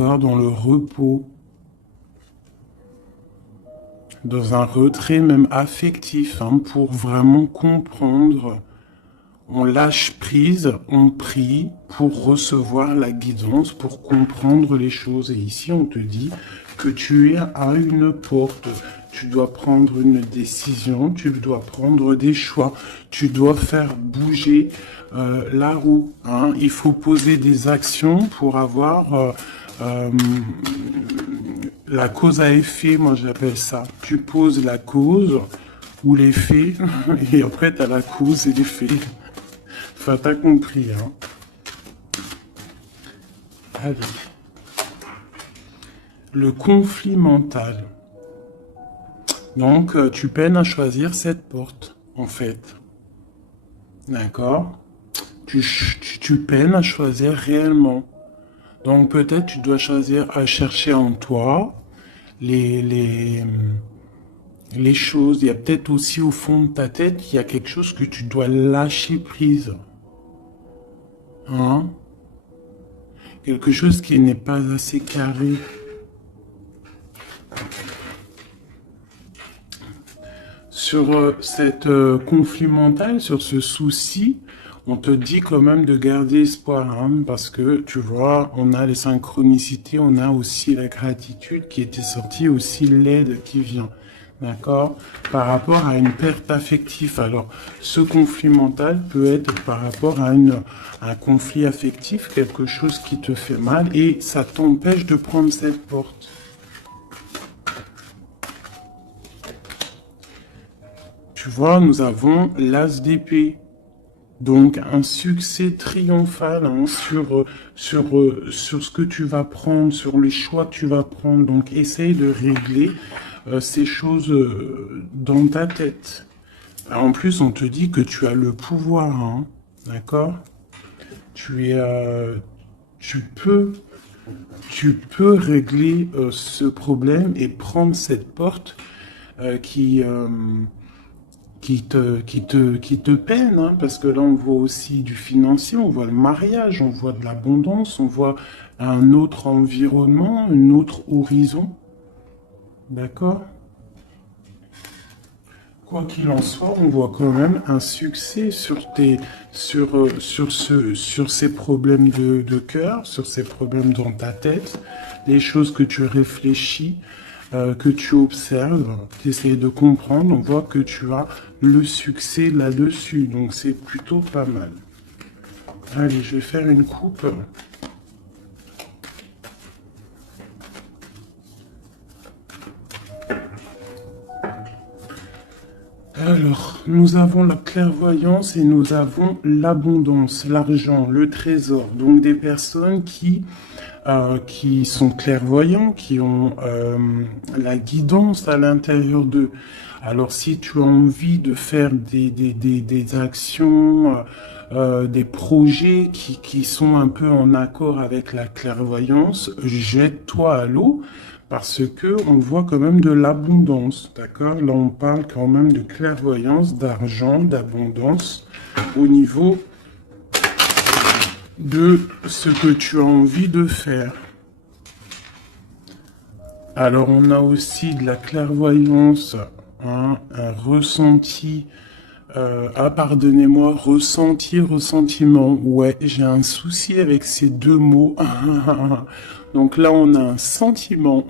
dans le repos, dans un retrait même affectif, hein, pour vraiment comprendre. On lâche prise, on prie pour recevoir la guidance, pour comprendre les choses. Et ici, on te dit que tu es à une porte. Tu dois prendre une décision, tu dois prendre des choix, tu dois faire bouger la roue, hein. Il faut poser des actions pour avoir la cause à effet, moi j'appelle ça. Tu poses la cause ou l'effet, et après tu as la cause et l'effet. Enfin, t'as compris, hein. Allez. Le conflit mental. Donc, tu peines à choisir cette porte, en fait. D'accord? Tu peines à choisir réellement. Donc, peut-être tu dois choisir à chercher en toi les choses. Il y a peut-être aussi au fond de ta tête, il y a quelque chose que tu dois lâcher prise. Hein? Quelque chose qui n'est pas assez carré. Sur cette conflit mental, sur ce souci, on te dit quand même de garder espoir, hein, parce que tu vois, on a les synchronicités, on a aussi la gratitude qui était sortie, aussi l'aide qui vient, d'accord, par rapport à une perte affective. Alors, ce conflit mental peut être par rapport à un conflit affectif, quelque chose qui te fait mal, et ça t'empêche de prendre cette porte. Tu vois, nous avons l'as d'épée. Donc, un succès triomphal, hein, sur ce que tu vas prendre, sur les choix que tu vas prendre. Donc, essaye de régler ces choses dans ta tête. En plus, on te dit que tu as le pouvoir, hein, d'accord? Tu es, tu peux régler ce problème et prendre cette porte qui te peine, hein, parce que là, on voit aussi du financier, on voit le mariage, on voit de l'abondance, on voit un autre environnement, un autre horizon. D'accord? Quoi qu'il en soit, on voit quand même un succès sur ces problèmes de cœur, sur ces problèmes dans ta tête, les choses que tu réfléchis, que tu observes, tu essaies de comprendre, on voit que tu as le succès là-dessus, donc c'est plutôt pas mal. Allez, je vais faire une coupe. Alors, nous avons la clairvoyance et nous avons l'abondance, l'argent, le trésor. Donc des personnes qui sont clairvoyants, qui ont la guidance à l'intérieur d'eux. Alors si tu as envie de faire des actions, des projets qui sont un peu en accord avec la clairvoyance, jette-toi à l'eau. Parce que on voit quand même de l'abondance, d'accord? Là, on parle quand même de clairvoyance, d'argent, d'abondance au niveau de ce que tu as envie de faire. Alors, on a aussi de la clairvoyance, hein, un ressenti. Pardonnez-moi, ressenti, ressentiment. Ouais, j'ai un souci avec ces deux mots. Donc là, on a un sentiment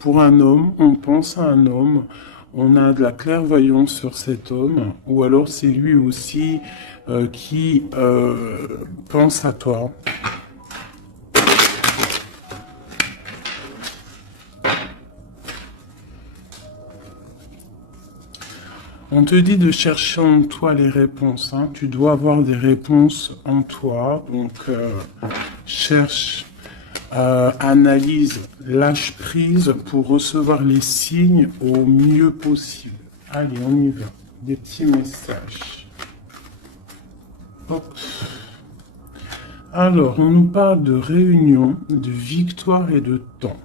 pour un homme, on pense à un homme, on a de la clairvoyance sur cet homme, ou alors c'est lui aussi qui pense à toi. On te dit de chercher en toi les réponses, hein. Tu dois avoir des réponses en toi, donc cherche, analyse, lâche prise pour recevoir les signes au mieux possible. Allez, on y va. Des petits messages. Hop. Alors, on nous parle de réunion, de victoire et de temps.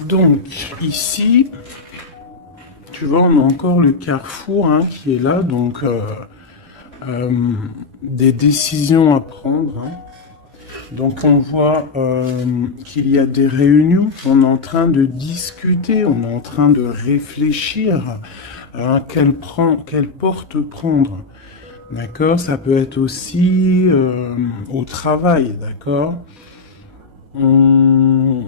Donc, ici, tu vois, on a encore le carrefour hein, qui est là, donc des décisions à prendre. Hein. Donc on voit qu'il y a des réunions, on est en train de discuter, on est en train de réfléchir à quelle porte prendre. D'accord? Ça peut être aussi au travail, d'accord? On-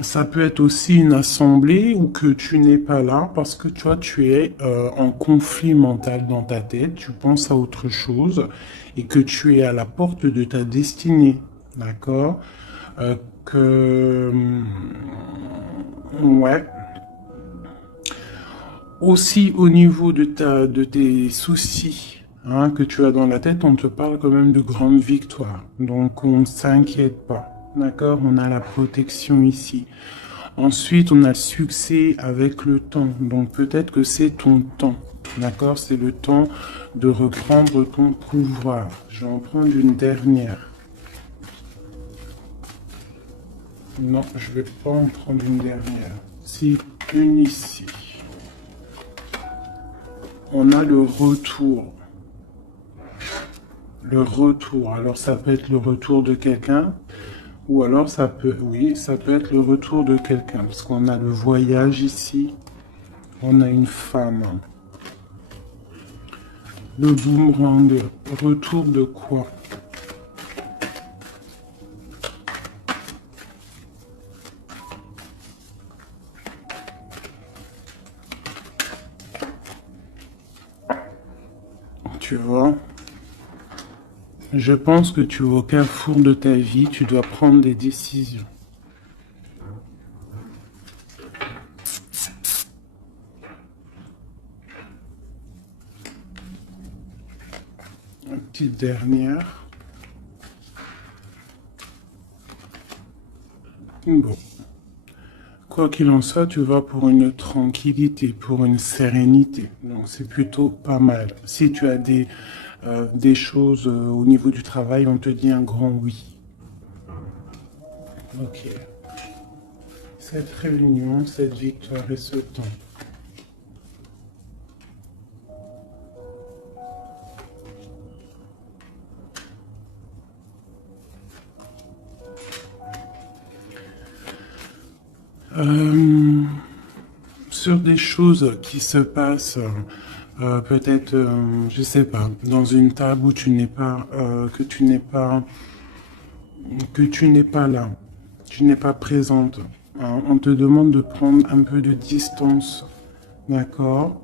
Ça peut être aussi une assemblée où que tu n'es pas là parce que tu vois, tu es en conflit mental dans ta tête, tu penses à autre chose et que tu es à la porte de ta destinée, d'accord? Que ouais. Aussi au niveau de tes soucis hein, que tu as dans la tête, on te parle quand même de grandes victoires. Donc on ne s'inquiète pas. D'accord? On a la protection ici. Ensuite, on a le succès avec le temps. Donc peut-être que c'est ton temps. D'accord? C'est le temps de reprendre ton pouvoir. Je vais en prendre une dernière. Non, je vais pas en prendre une dernière. C'est une ici. On a le retour. Le retour. Alors ça peut être le retour de quelqu'un. Ou alors ça peut, oui, ça peut être le retour de quelqu'un. Parce qu'on a le voyage ici. On a une femme. Le boomerang. Retour de quoi? Tu vois? Je pense que tu es au carrefour de ta vie. Tu dois prendre des décisions. Une petite dernière. Bon. Quoi qu'il en soit, tu vas pour une tranquillité, pour une sérénité. Donc c'est plutôt pas mal. Si tu as des choses au niveau du travail, on te dit un grand oui. Ok. Cette réunion, cette victoire et ce temps. Euh, sur des choses qui se passent, peut-être, je sais pas, dans une table où tu n'es pas, que tu n'es pas là, tu n'es pas présente. Hein. On te demande de prendre un peu de distance, d'accord?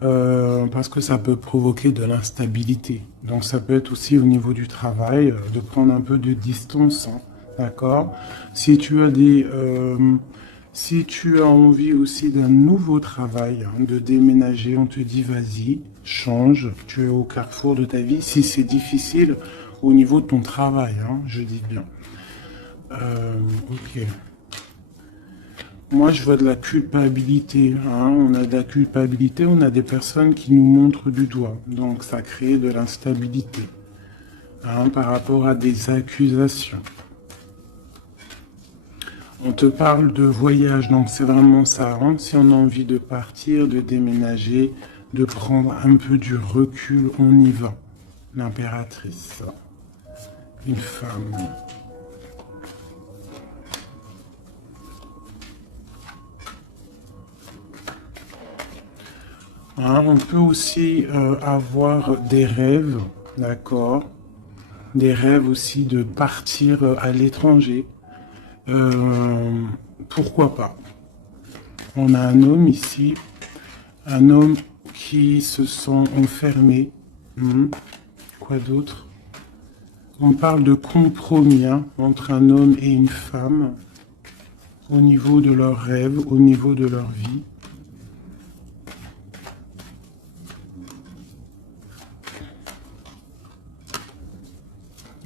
Parce que ça peut provoquer de l'instabilité. Donc ça peut être aussi au niveau du travail, de prendre un peu de distance, hein, d'accord? Si tu as si tu as envie aussi d'un nouveau travail, hein, de déménager, on te dit vas-y, change, tu es au carrefour de ta vie. Si c'est difficile au niveau de ton travail, hein, je dis bien. Ok. Moi, je vois de la culpabilité. Hein. On a de la culpabilité, on a des personnes qui nous montrent du doigt. Donc, ça crée de l'instabilité hein, par rapport à des accusations. On te parle de voyage, donc c'est vraiment ça. Hein. Si on a envie de partir, de déménager, de prendre un peu du recul, on y va. L'impératrice, une femme. Hein, on peut aussi avoir des rêves, d'accord? Des rêves aussi de partir à l'étranger. Euh, Pourquoi pas? On a un homme ici, un homme qui se sent enfermé. Quoi d'autre? On parle de compromis hein, entre un homme et une femme au niveau de leurs rêves, au niveau de leur vie.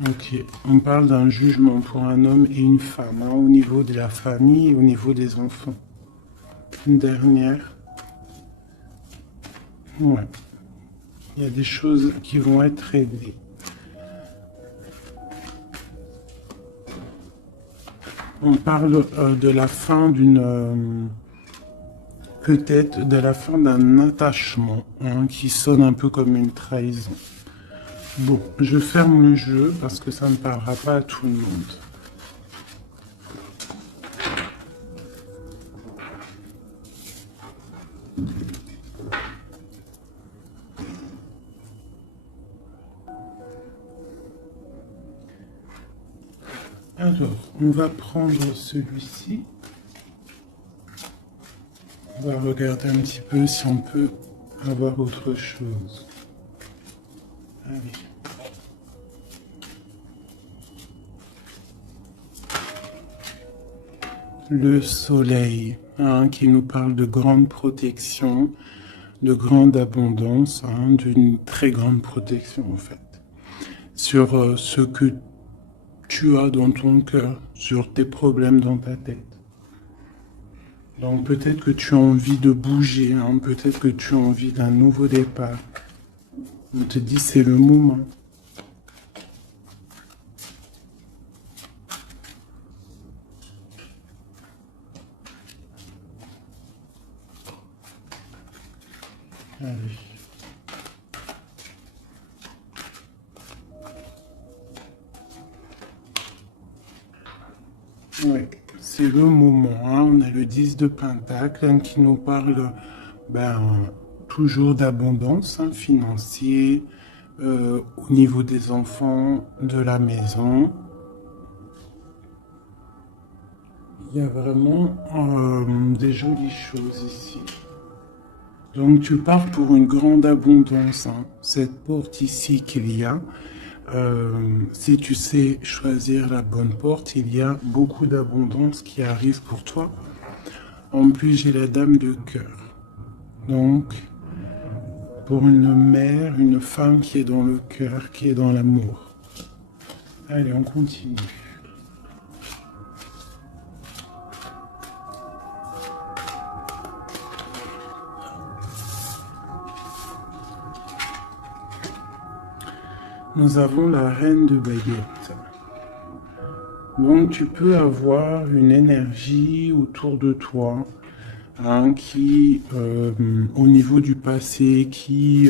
Ok, on parle d'un jugement pour un homme et une femme, hein, au niveau de la famille et au niveau des enfants. Une dernière. Ouais, il y a des choses qui vont être réglées. On parle de la fin d'une peut-être de la fin d'un attachement qui sonne un peu comme une trahison. Bon, je ferme le jeu parce que ça ne parlera pas à tout le monde. Alors, on va prendre celui-ci. On va regarder un petit peu si on peut avoir autre chose. Allez. Le soleil, qui nous parle de grande protection, de grande abondance, d'une très grande protection en fait, sur ce que tu as dans ton cœur, sur tes problèmes dans ta tête. Donc peut-être que tu as envie de bouger, peut-être que tu as envie d'un nouveau départ. On te dit c'est le moment. Allez. Ouais, c'est le moment. On a le 10 de Pentacle qui nous parle toujours d'abondance financière au niveau des enfants, de la maison. Il y a vraiment des jolies choses ici. Donc tu pars pour une grande abondance. Cette porte ici qu'il y a, si tu sais choisir la bonne porte, il y a beaucoup d'abondance qui arrive pour toi. En plus, j'ai la dame de cœur. Donc, pour une mère, une femme qui est dans le cœur, qui est dans l'amour. Allez, on continue. Nous avons la reine de baguette. Donc tu peux avoir une énergie autour de toi qui, au niveau du passé, qui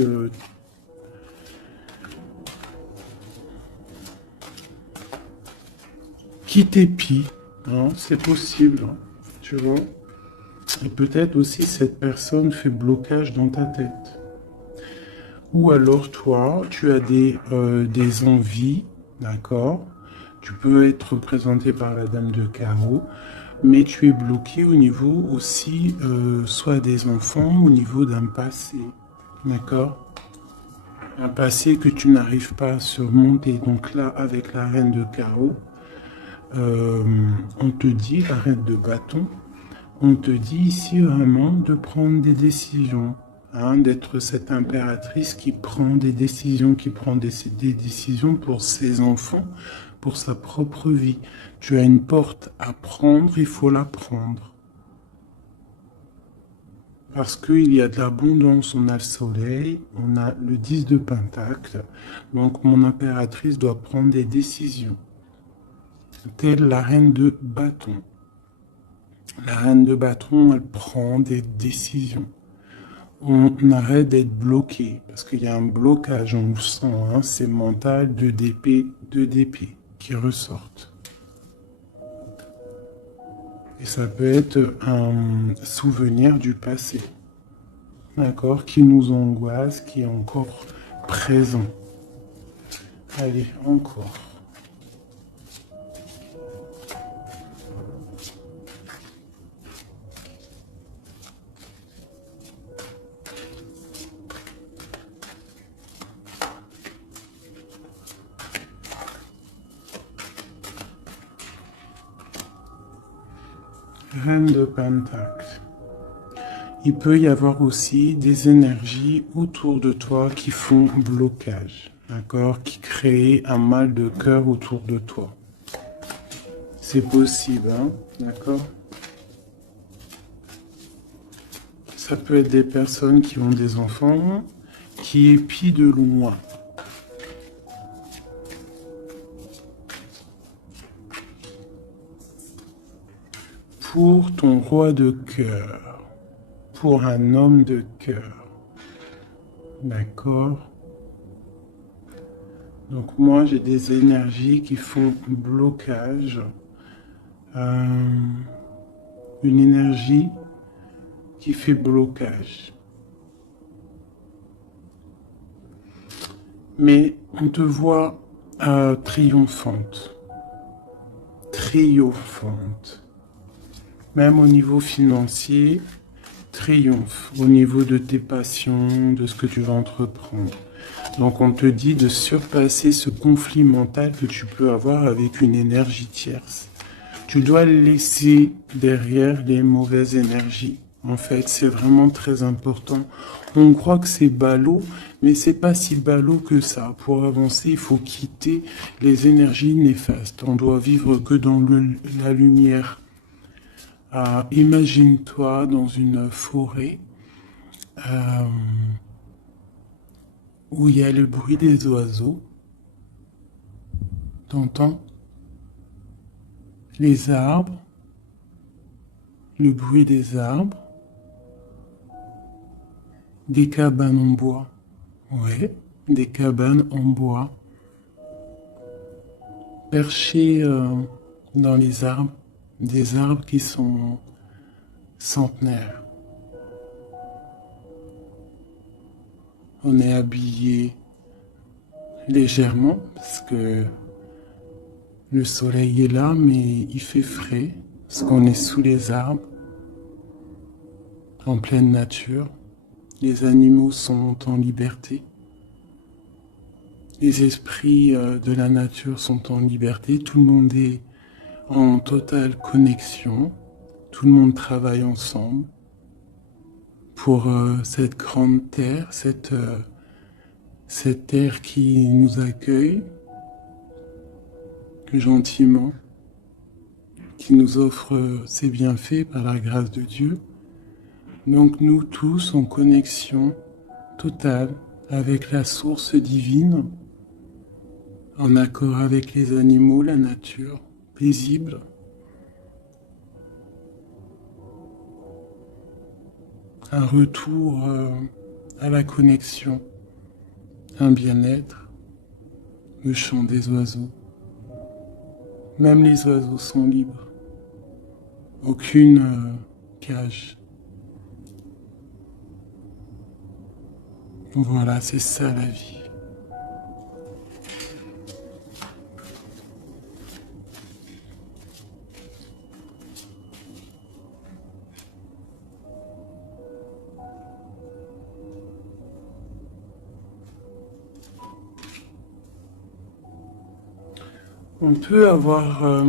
t'épie. C'est possible, tu vois. Et peut-être aussi cette personne fait blocage dans ta tête. Ou alors toi, tu as des envies, d'accord? Tu peux être représenté par la dame de carreau, mais tu es bloqué au niveau aussi, soit des enfants, au niveau d'un passé, d'accord? Un passé que tu n'arrives pas à surmonter. Donc là, avec la reine de carreau, on te dit, la reine de bâton, on te dit ici vraiment de prendre des décisions. D'être cette impératrice qui prend des décisions, qui prend des décisions pour ses enfants, pour sa propre vie. Tu as une porte à prendre, il faut la prendre. Parce qu'il y a de l'abondance, on a le soleil, on a le 10 de Pentacle, donc mon impératrice doit prendre des décisions. Telle la reine de bâton. La reine de bâton, elle prend des décisions. On arrête d'être bloqué, parce qu'il y a un blocage, on le sent, c'est mental, 2 d'épée qui ressortent. Et ça peut être un souvenir du passé, d'accord, qui nous angoisse, qui est encore présent. Allez, encore. Reine de Pentacle. Il peut y avoir aussi des énergies autour de toi qui font blocage, d'accord, qui créent un mal de cœur autour de toi. C'est possible, d'accord. Ça peut être des personnes qui ont des enfants, qui épient de loin. Pour ton roi de cœur, pour un homme de cœur. D'accord? Donc moi, j'ai des énergies qui font blocage. Une énergie qui fait blocage. Mais on te voit triomphante. Triomphante. Même au niveau financier, triomphe. Au niveau de tes passions, de ce que tu vas entreprendre. Donc on te dit de surpasser ce conflit mental que tu peux avoir avec une énergie tierce. Tu dois laisser derrière les mauvaises énergies. En fait, c'est vraiment très important. On croit que c'est ballot, mais c'est pas si ballot que ça. Pour avancer, il faut quitter les énergies néfastes. On doit vivre que dans la lumière. Imagine-toi dans une forêt où il y a le bruit des oiseaux. T'entends? Les arbres, le bruit des arbres, des cabanes en bois. Ouais, des cabanes en bois, perchées dans les arbres, des arbres qui sont centenaires. On est habillé légèrement parce que le soleil est là, mais il fait frais parce qu'on est sous les arbres, en pleine nature. Les animaux sont en liberté. Les esprits de la nature sont en liberté. Tout le monde est en totale connexion. Tout le monde travaille ensemble pour cette grande terre, cette terre qui nous accueille gentiment, qui nous offre ses bienfaits par la grâce de Dieu. Donc nous tous en connexion totale avec la source divine, en accord avec les animaux, la nature, paisible. Un retour à la connexion, un bien-être, le chant des oiseaux. Même les oiseaux sont libres. Aucune cage. Voilà, c'est ça la vie. On peut avoir,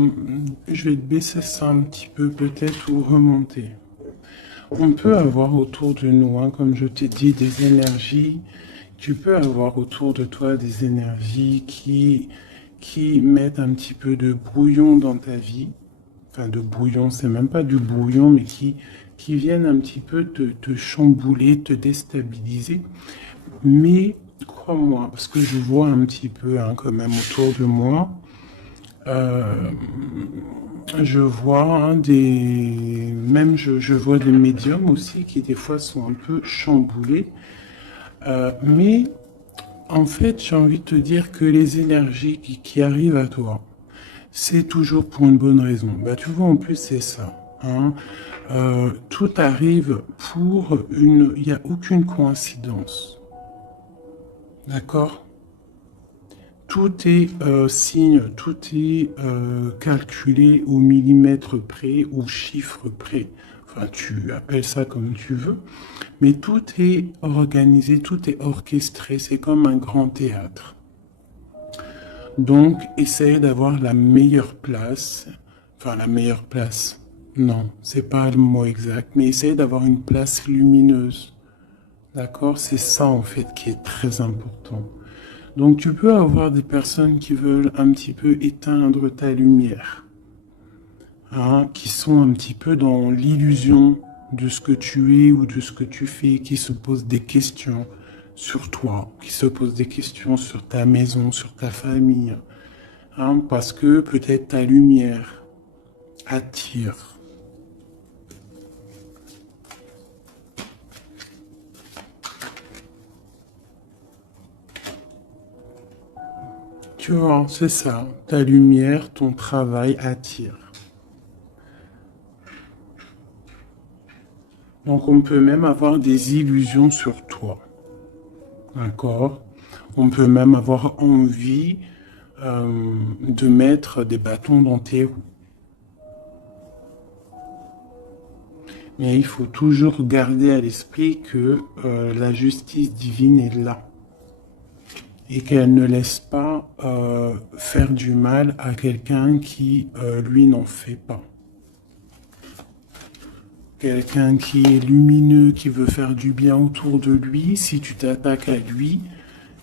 je vais te baisser ça un petit peu peut-être ou remonter. On peut avoir autour de nous, hein, comme je t'ai dit, des énergies. Tu peux avoir autour de toi des énergies qui mettent un petit peu de brouillon dans ta vie. Enfin, de brouillon, c'est même pas du brouillon, mais qui viennent un petit peu te chambouler, te déstabiliser. Mais crois-moi, parce que je vois un petit peu hein, quand même autour de moi, je vois hein, même je vois des médiums aussi qui des fois sont un peu chamboulés. Mais en fait, j'ai envie de te dire que les énergies qui arrivent à toi, c'est toujours pour une bonne raison. Bah, tu vois, en plus, c'est ça. Hein. Tout arrive pour une... Il n'y a aucune coïncidence. D'accord? Tout est signe, tout est calculé au millimètre près, au chiffre près. Enfin, tu appelles ça comme tu veux. Mais tout est organisé, tout est orchestré. C'est comme un grand théâtre. Donc, essaye d'avoir la meilleure place. Enfin, la meilleure place. Non, c'est pas le mot exact. Mais essaye d'avoir une place lumineuse. D'accord? C'est ça, en fait, qui est très important. Donc tu peux avoir des personnes qui veulent un petit peu éteindre ta lumière, hein, qui sont un petit peu dans l'illusion de ce que tu es ou de ce que tu fais, qui se posent des questions sur toi, qui se posent des questions sur ta maison, sur ta famille, hein, parce que peut-être ta lumière attire. Tu vois, c'est ça. Ta lumière, ton travail attire. Donc on peut même avoir des illusions sur toi. D'accord? On peut même avoir envie de mettre des bâtons dans tes roues. Mais il faut toujours garder à l'esprit que la justice divine est là et qu'elle ne laisse pas faire du mal à quelqu'un qui, lui, n'en fait pas. Quelqu'un qui est lumineux, qui veut faire du bien autour de lui, si tu t'attaques à lui,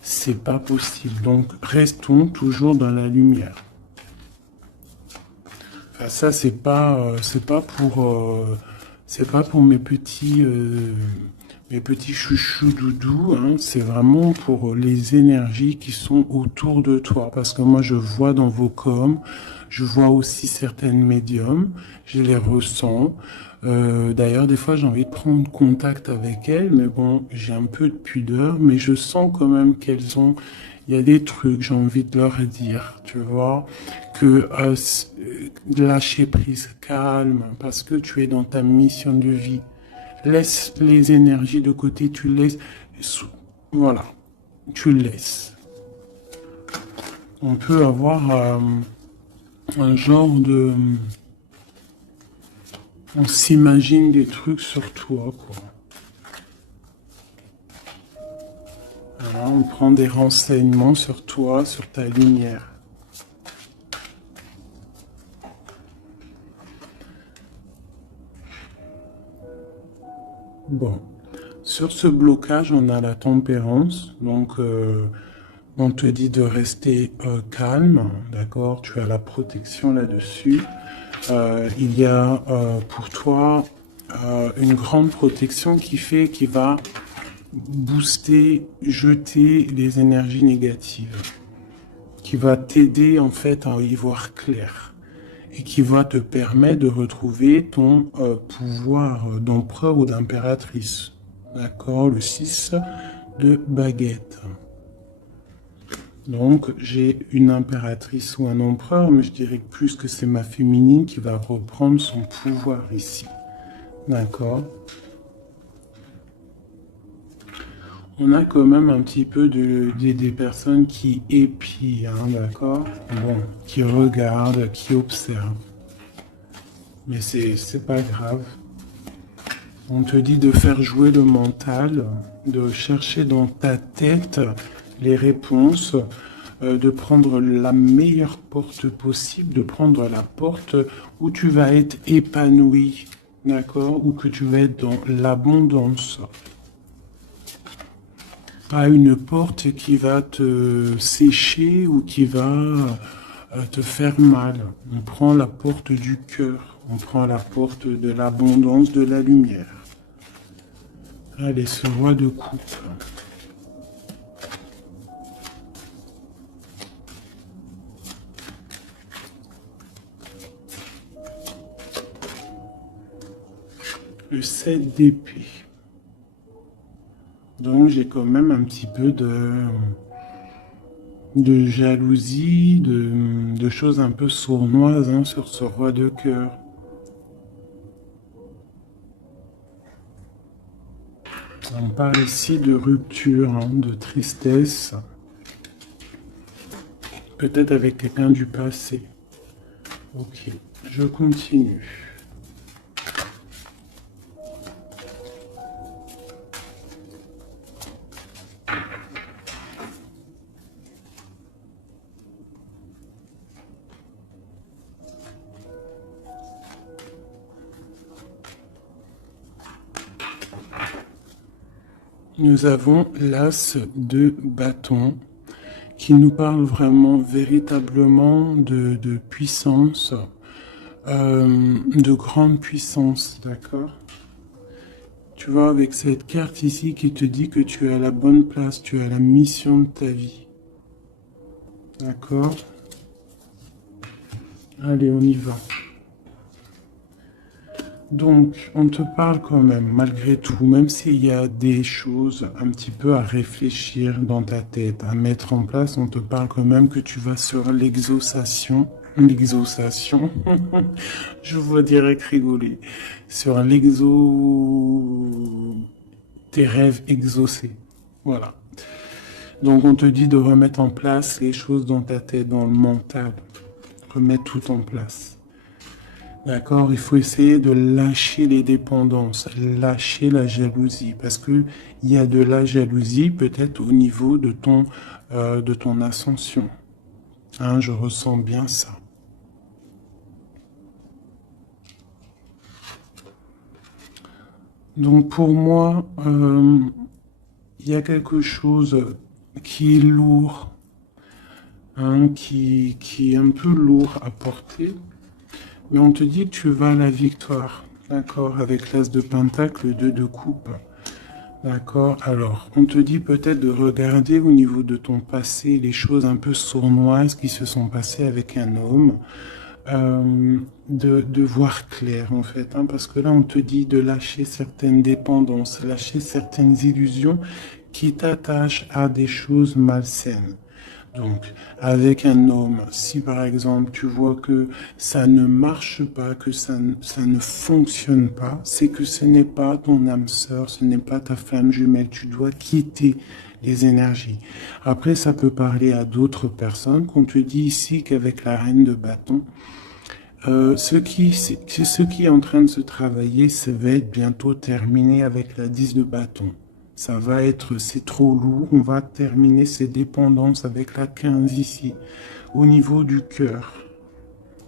c'est pas possible. Donc, restons toujours dans la lumière. Enfin, ça, c'est pas pour mes petits chouchous doudous, hein. C'est vraiment pour les énergies qui sont autour de toi. Parce que moi, je vois dans vos coms, je vois aussi certaines médiums, je les ressens. D'ailleurs, des fois, j'ai envie de prendre contact avec elles, mais bon, j'ai un peu de pudeur, mais je sens quand même qu'elles ont, il y a des trucs, j'ai envie de leur dire, tu vois, que lâcher prise, calme, parce que tu es dans ta mission de vie. Laisse les énergies de côté, tu laisses, voilà, tu laisses. On peut avoir un genre de, on s'imagine des trucs sur toi, quoi. Voilà, on prend des renseignements sur toi, sur ta lumière. Bon, sur ce blocage, on a la tempérance, donc on te dit de rester calme, d'accord? Tu as la protection là-dessus. Il y a pour toi une grande protection qui va booster, jeter les énergies négatives, qui va t'aider en fait à y voir clair et qui va te permettre de retrouver ton pouvoir d'empereur ou d'impératrice. D'accord? Le 6 de baguette. Donc, j'ai une impératrice ou un empereur, mais je dirais que plus que c'est ma féminine qui va reprendre son pouvoir ici. D'accord? On a quand même un petit peu des personnes qui épient, hein, d'accord? Bon, qui regardent, qui observent. Mais c'est pas grave. On te dit de faire jouer le mental, de chercher dans ta tête les réponses, de prendre la meilleure porte possible, de prendre la porte où tu vas être épanoui, d'accord? Ou que tu vas être dans l'abondance. Pas une porte qui va te sécher ou qui va te faire mal. On prend la porte du cœur, on prend la porte de l'abondance, de la lumière. Allez, ce roi de coupe. Le 7 d'épée. Donc j'ai quand même un petit peu de jalousie, de choses un peu sournoises, hein, sur ce roi de cœur. On parle ici de rupture, hein, de tristesse, peut-être avec quelqu'un du passé. Ok, je continue. Nous avons l'as de bâton qui nous parle vraiment, véritablement de puissance, de grande puissance, d'accord? Tu vois, avec cette carte ici qui te dit que tu es à la bonne place, tu as la mission de ta vie. D'accord? Allez, on y va. Donc, on te parle quand même, malgré tout, même s'il y a des choses un petit peu à réfléchir dans ta tête, à mettre en place, on te parle quand même que tu vas sur l'exaucation. L'exaucation, je vois direct rigoler. Sur tes rêves exaucés. Voilà. Donc, on te dit de remettre en place les choses dans ta tête, dans le mental. Remettre tout en place. D'accord, il faut essayer de lâcher les dépendances, lâcher la jalousie, parce que il y a de la jalousie peut-être au niveau de ton ascension. Hein, je ressens bien ça. Donc pour moi, il y a quelque chose qui est lourd, hein, qui est un peu lourd à porter, mais on te dit que tu vas à la victoire, d'accord, avec l'as de pentacle, le 2 de coupe. D'accord. Alors, on te dit peut-être de regarder au niveau de ton passé les choses un peu sournoises qui se sont passées avec un homme, de voir clair en fait, hein, parce que là on te dit de lâcher certaines dépendances, lâcher certaines illusions qui t'attachent à des choses malsaines. Donc, avec un homme, si par exemple tu vois que ça ne marche pas, que ça ne fonctionne pas, c'est que ce n'est pas ton âme sœur, ce n'est pas ta flamme jumelle. Tu dois quitter les énergies. Après, ça peut parler à d'autres personnes, qu'on te dit ici qu'avec la reine de bâton, ce qui est en train de se travailler, ça va être bientôt terminé avec la 10 de bâton. Ça va être, c'est trop lourd, on va terminer ces dépendances avec la 15 ici, au niveau du cœur.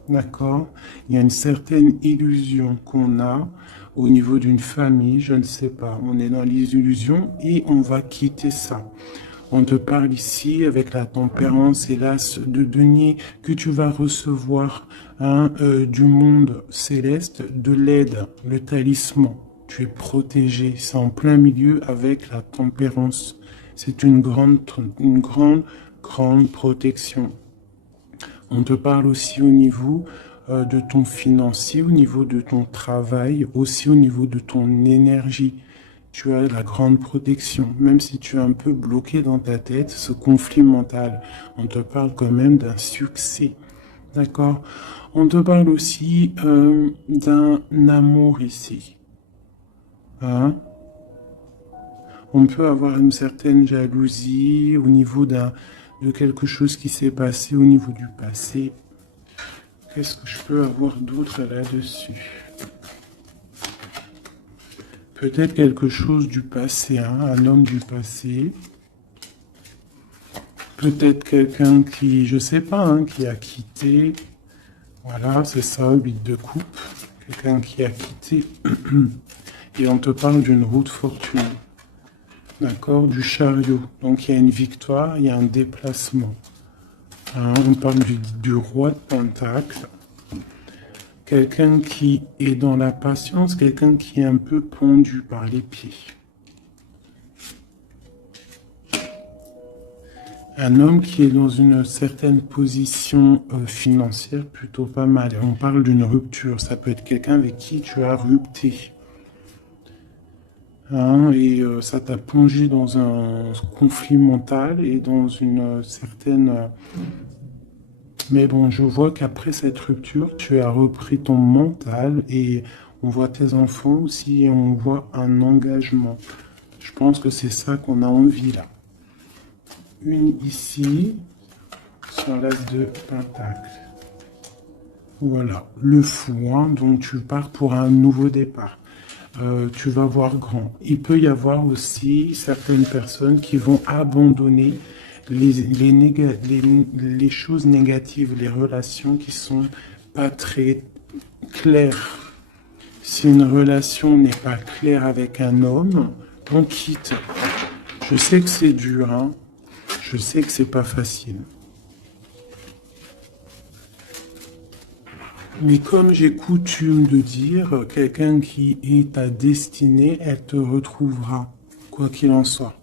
D'accord? Il y a une certaine illusion qu'on a au niveau d'une famille, je ne sais pas. On est dans les illusions et on va quitter ça. On te parle ici avec la tempérance et l'as de denier que tu vas recevoir, hein, du monde céleste, de l'aide, le talisman. Tu es protégé, c'est en plein milieu avec la tempérance. C'est une grande protection. On te parle aussi au niveau de ton financier, au niveau de ton travail, aussi au niveau de ton énergie. Tu as la grande protection, même si tu es un peu bloqué dans ta tête, ce conflit mental. On te parle quand même d'un succès. D'accord? On te parle aussi d'un amour ici. Hein? On peut avoir une certaine jalousie au niveau de quelque chose qui s'est passé au niveau du passé. Qu'est-ce que je peux avoir d'autre là-dessus? Peut-être quelque chose du passé, hein, un homme du passé. Peut-être quelqu'un qui, je sais pas, hein, qui a quitté. Voilà, c'est ça, 8 de coupe. Quelqu'un qui a quitté. Et on te parle d'une route fortune. D'accord, du chariot. Donc il y a une victoire, il y a un déplacement. Hein, on parle du roi de Pentacle. Quelqu'un qui est dans la patience, quelqu'un qui est un peu pendu par les pieds. Un homme qui est dans une certaine position financière plutôt pas mal. On parle d'une rupture. Ça peut être quelqu'un avec qui tu as rupté. Hein, et ça t'a plongé dans un conflit mental et dans une certaine... Mais bon, je vois qu'après cette rupture, tu as repris ton mental et on voit tes enfants aussi et on voit un engagement. Je pense que c'est ça qu'on a envie là. Une ici, sur l'as de pentacle. Voilà, le fou, hein, donc tu pars pour un nouveau départ. Tu vas voir grand. Il peut y avoir aussi certaines personnes qui vont abandonner les choses négatives, les relations qui sont pas très claires. Si une relation n'est pas claire avec un homme, on quitte. Je sais que c'est dur, hein. Je sais que c'est pas facile. Mais comme j'ai coutume de dire, quelqu'un qui est ta destinée, elle te retrouvera, quoi qu'il en soit.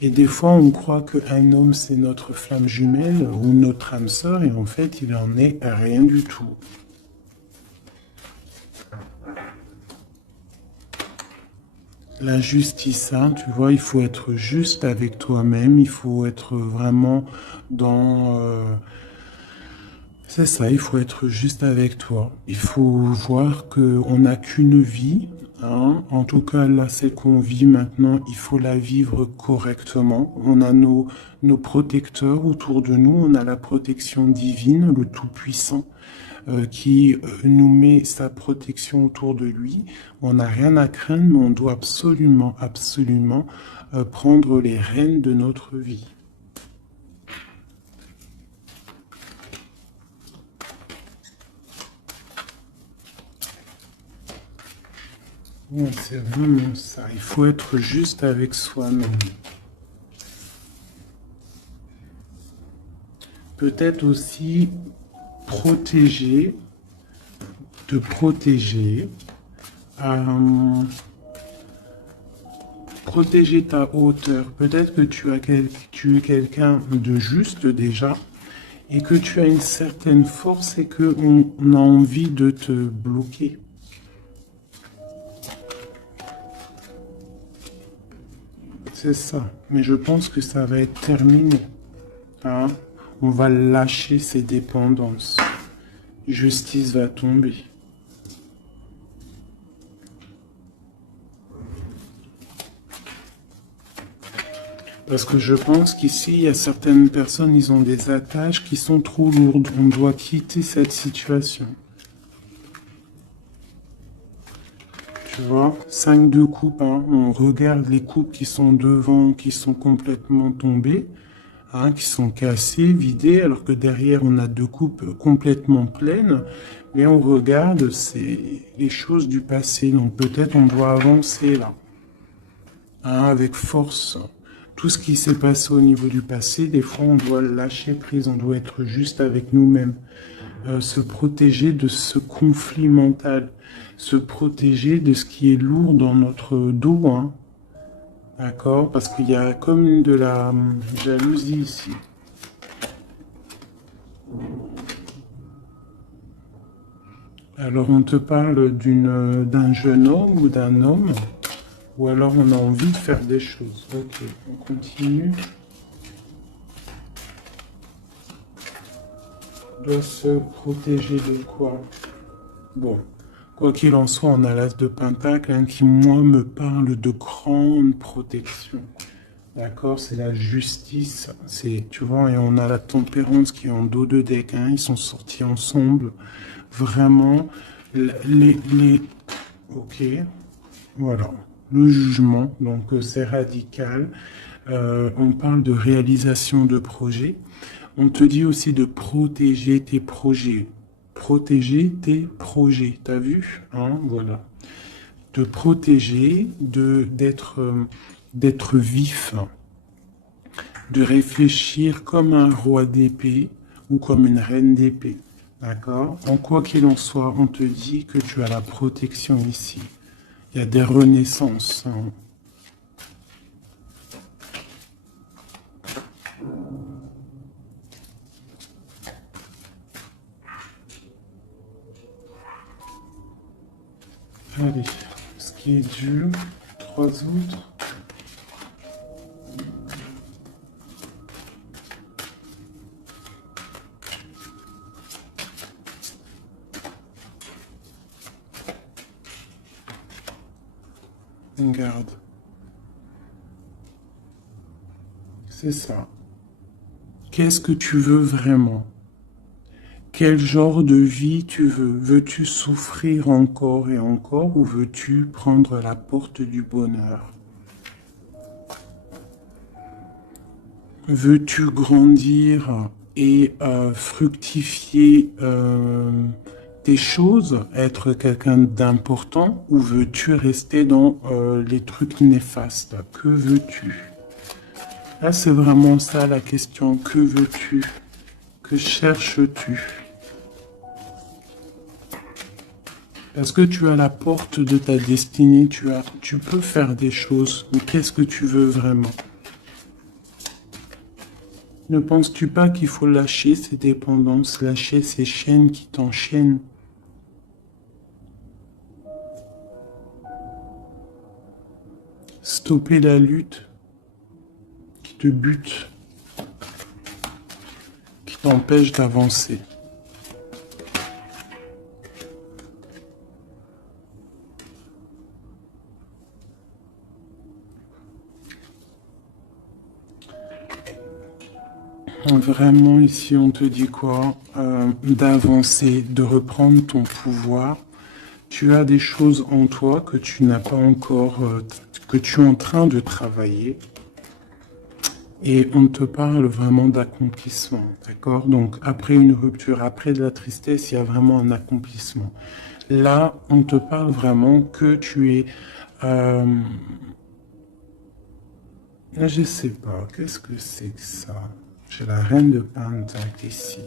Et des fois, on croit qu'un homme, c'est notre flamme jumelle ou notre âme sœur, et en fait, il en est rien du tout. La justice, hein, tu vois, il faut être juste avec toi-même, il faut être vraiment dans... c'est ça, il faut être juste avec toi. Il faut voir qu'on n'a qu'une vie, hein. En tout cas, là, celle qu'on vit maintenant, il faut la vivre correctement. On a nos protecteurs autour de nous, on a la protection divine, le Tout-Puissant, qui nous met sa protection autour de lui. On n'a rien à craindre, mais on doit absolument, absolument prendre les rênes de notre vie. Ouais, c'est vraiment ça. Il faut être juste avec soi-même. Peut-être aussi protéger, te protéger, euh, protéger ta hauteur. Peut-être que tu es quelqu'un de juste déjà et que tu as une certaine force et qu'on a envie de te bloquer. C'est ça. Mais je pense que ça va être terminé, hein. On va lâcher ces dépendances. Justice va tomber. Parce que je pense qu'ici, il y a certaines personnes, ils ont des attaches qui sont trop lourdes. On doit quitter cette situation. Tu vois, 5 de coupe, hein. On regarde les coupes qui sont devant, qui sont complètement tombées, hein, qui sont cassées, vidées, alors que derrière, on a deux coupes complètement pleines. Mais on regarde, c'est les choses du passé. Donc peut-être on doit avancer là, hein, avec force. Tout ce qui s'est passé au niveau du passé, des fois, on doit lâcher prise, on doit être juste avec nous-mêmes. Se protéger de ce conflit mental, se protéger de ce qui est lourd dans notre dos, hein. D'accord? Parce qu'il y a comme de la jalousie ici. Alors on te parle d'un jeune homme ou d'un homme, ou alors on a envie de faire des choses. Ok, on continue. On doit se protéger de quoi? Bon, quoi qu'il en soit, on a l'as de Pentacle, hein, qui, moi, me parle de grande protection. D'accord? C'est la justice. C'est, tu vois, et on a la tempérance qui est en dos de deck, hein. Ils sont sortis ensemble. Vraiment, les... Ok, voilà. Le jugement, donc c'est radical. On parle de réalisation de projets. On te dit aussi de protéger tes projets. Protéger tes projets. T'as vu? Hein, voilà. De protéger, d'être vif, de réfléchir comme un roi d'épée ou comme une reine d'épée. D'accord? En quoi qu'il en soit, on te dit que tu as la protection ici. Il y a des renaissances, hein. Allez, ce qui est dur, trois autres. Garde. C'est ça. Qu'est-ce que tu veux vraiment? Quel genre de vie tu veux? Veux-tu souffrir encore et encore ou veux-tu prendre la porte du bonheur? Veux-tu grandir et fructifier tes choses, être quelqu'un d'important ou veux-tu rester dans les trucs néfastes? Que veux-tu? Là, c'est vraiment ça la question. Que veux-tu? Que cherches-tu? Parce que tu as la porte de ta destinée, tu peux faire des choses, mais qu'est-ce que tu veux vraiment? Ne penses-tu pas qu'il faut lâcher ces dépendances, lâcher ces chaînes qui t'enchaînent? stopper la lutte qui te bute, qui t'empêche d'avancer. Vraiment, ici, on te dit quoi? D'avancer, de reprendre ton pouvoir. Tu as des choses en toi que tu n'as pas encore, que tu es en train de travailler. Et on te parle vraiment d'accomplissement, d'accord? Donc, après une rupture, après de la tristesse, il y a vraiment un accomplissement. Là, on te parle vraiment que tu es... Là, je sais pas, qu'est-ce que c'est que ça? J'ai la reine de Pentacle ici.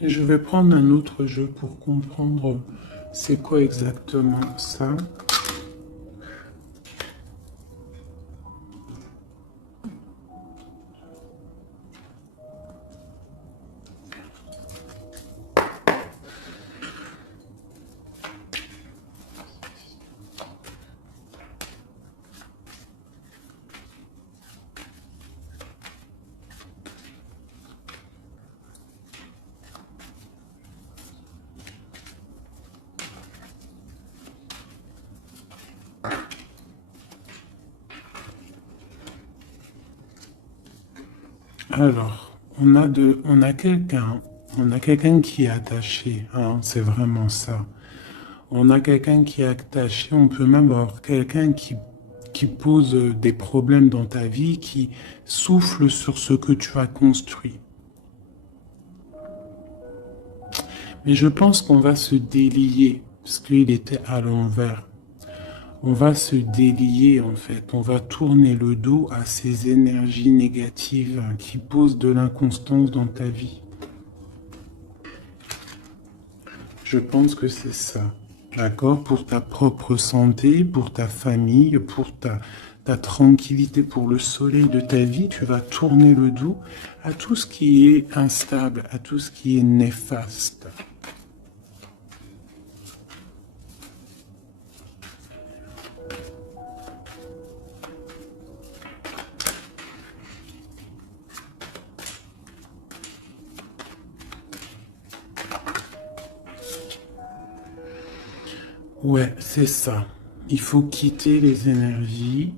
Et je vais prendre un autre jeu pour comprendre c'est quoi exactement ça. Alors, on a quelqu'un qui est attaché, hein, c'est vraiment ça. On a quelqu'un qui est attaché, on peut même avoir quelqu'un qui pose des problèmes dans ta vie, qui souffle sur ce que tu as construit. Mais je pense qu'on va se délier, parce qu'il était à l'envers. On va se délier en fait, on va tourner le dos à ces énergies négatives qui posent de l'inconstance dans ta vie. Je pense que c'est ça, d'accord? Pour ta propre santé, pour ta famille, pour ta tranquillité, pour le soleil de ta vie, tu vas tourner le dos à tout ce qui est instable, à tout ce qui est néfaste. Ouais, c'est ça. Il faut quitter les énergies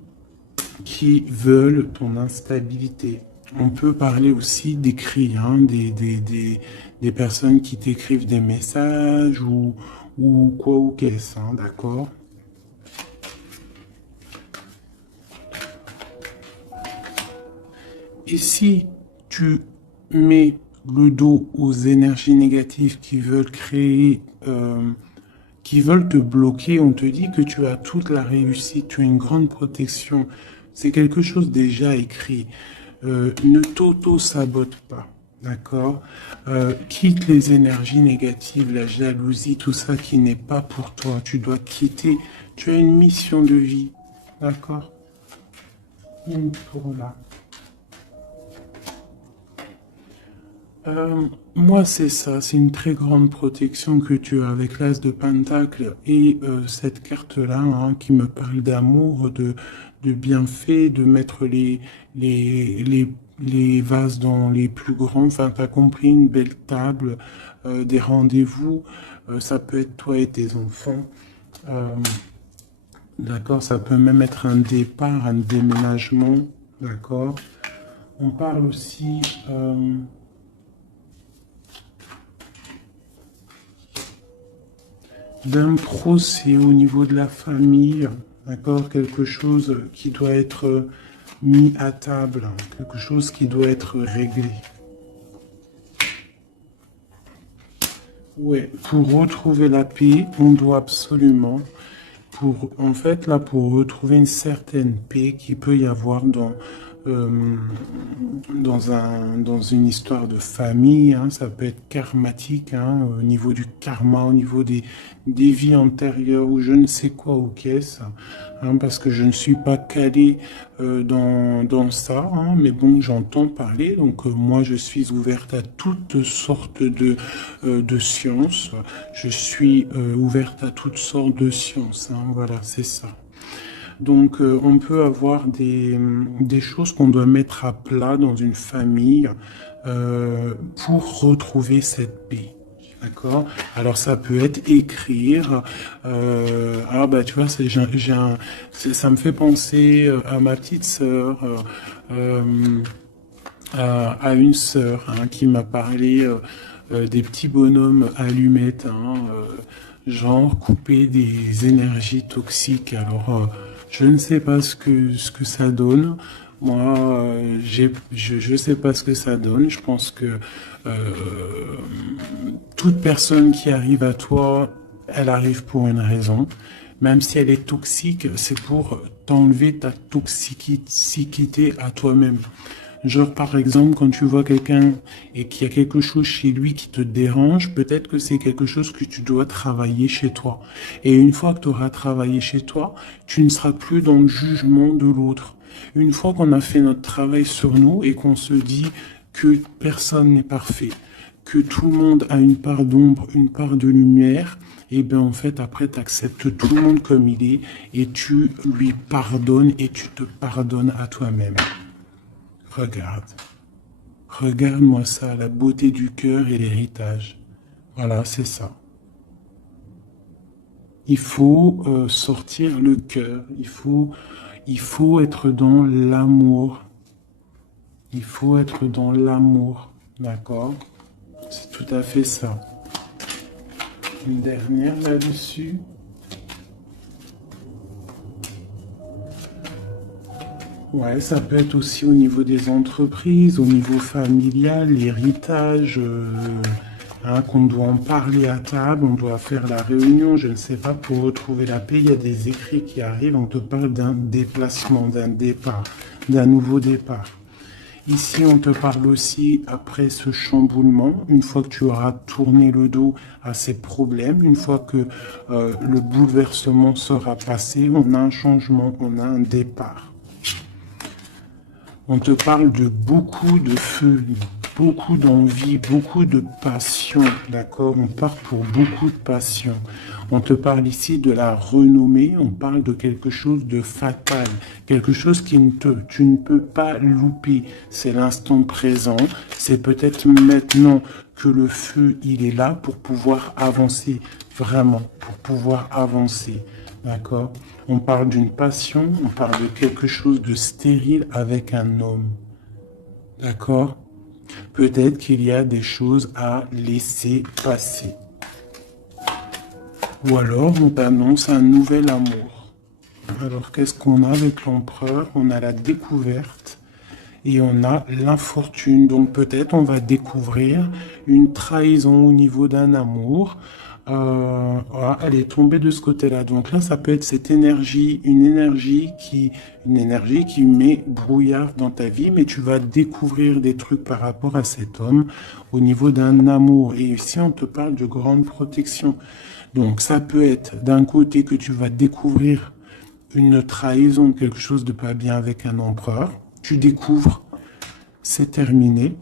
qui veulent ton instabilité. On peut parler aussi d'écrits, hein, des personnes qui t'écrivent des messages ou quoi ou qu'est-ce, hein, d'accord? Et si tu mets le dos aux énergies négatives qui veulent créer, qui veulent te bloquer, on te dit que tu as toute la réussite, tu as une grande protection. C'est quelque chose déjà écrit. Ne t'auto-sabote pas, d'accord? Quitte les énergies négatives, la jalousie, tout ça qui n'est pas pour toi. Tu dois quitter. Tu as une mission de vie, d'accord? Pour là. Moi, c'est ça, c'est une très grande protection que tu as avec l'As de Pentacle et cette carte-là, hein, qui me parle d'amour, de bienfait, de mettre les vases dans les plus grands. Enfin, tu as compris, une belle table, des rendez-vous. Ça peut être toi et tes enfants. D'accord, ça peut même être un départ, un déménagement. D'accord. On parle aussi... d'un procès au niveau de la famille, d'accord, quelque chose qui doit être mis à table, quelque chose qui doit être réglé. Ouais, pour retrouver la paix, on doit absolument, en fait, là, pour retrouver une certaine paix qu'il peut y avoir euh, dans une histoire de famille, hein, ça peut être karmatique, hein, au niveau du karma, au niveau des vies antérieures ou je ne sais quoi ou qu'est-ce, hein, parce que je ne suis pas calé dans ça, hein, mais bon, j'entends parler, donc moi je suis ouverte à toutes sortes de sciences, je suis ouverte à toutes sortes de sciences, hein, voilà, c'est ça. Donc, on peut avoir des choses qu'on doit mettre à plat dans une famille pour retrouver cette paix. D'accord? Alors, ça peut être écrire. Ah, bah, tu vois, ça me fait penser à ma petite sœur, à une sœur hein, qui m'a parlé des petits bonhommes allumettes, hein, genre couper des énergies toxiques. Alors, je ne sais pas ce que ça donne. Moi, je sais pas ce que ça donne. Je pense que euh, toute personne qui arrive à toi, elle arrive pour une raison. Même si elle est toxique, c'est pour t'enlever ta toxicité à toi-même. Genre, par exemple, quand tu vois quelqu'un et qu'il y a quelque chose chez lui qui te dérange, peut-être que c'est quelque chose que tu dois travailler chez toi. Et une fois que tu auras travaillé chez toi, tu ne seras plus dans le jugement de l'autre. Une fois qu'on a fait notre travail sur nous et qu'on se dit que personne n'est parfait, que tout le monde a une part d'ombre, une part de lumière, et bien en fait après tu acceptes tout le monde comme il est et tu lui pardonnes et tu te pardonnes à toi-même. Regarde. Regarde-moi ça, la beauté du cœur et l'héritage. Voilà, c'est ça. Il faut sortir le cœur. Il faut être dans l'amour. Il faut être dans l'amour. D'accord? C'est tout à fait ça. Une dernière là-dessus. Ouais, ça peut être aussi au niveau des entreprises, au niveau familial, l'héritage, hein, qu'on doit en parler à table, on doit faire la réunion, je ne sais pas, pour retrouver la paix. Il y a des écrits qui arrivent, on te parle d'un déplacement, d'un départ, d'un nouveau départ. Ici, on te parle aussi, après ce chamboulement, une fois que tu auras tourné le dos à ces problèmes, une fois que le bouleversement sera passé, on a un changement, on a un départ. On te parle de beaucoup de feu, beaucoup d'envie, beaucoup de passion, d'accord? On part pour beaucoup de passion. On te parle ici de la renommée, on parle de quelque chose de fatal, quelque chose tu ne peux pas louper. C'est l'instant présent, c'est peut-être maintenant que le feu, il est là pour pouvoir avancer, vraiment, pour pouvoir avancer. D'accord? On parle d'une passion, on parle de quelque chose de stérile avec un homme. D'accord? Peut-être qu'il y a des choses à laisser passer. Ou alors on t'annonce un nouvel amour. Alors qu'est-ce qu'on a avec l'empereur? On a la découverte et on a l'infortune. Donc peut-être on va découvrir une trahison au niveau d'un amour. Voilà, elle est tombée de ce côté-là. Donc là, ça peut être cette énergie, une énergie qui met brouillard dans ta vie, mais tu vas découvrir des trucs par rapport à cet homme au niveau d'un amour. Et ici, on te parle de grande protection. Donc ça peut être d'un côté que tu vas découvrir une trahison, quelque chose de pas bien avec un empereur. Tu découvres, c'est terminé.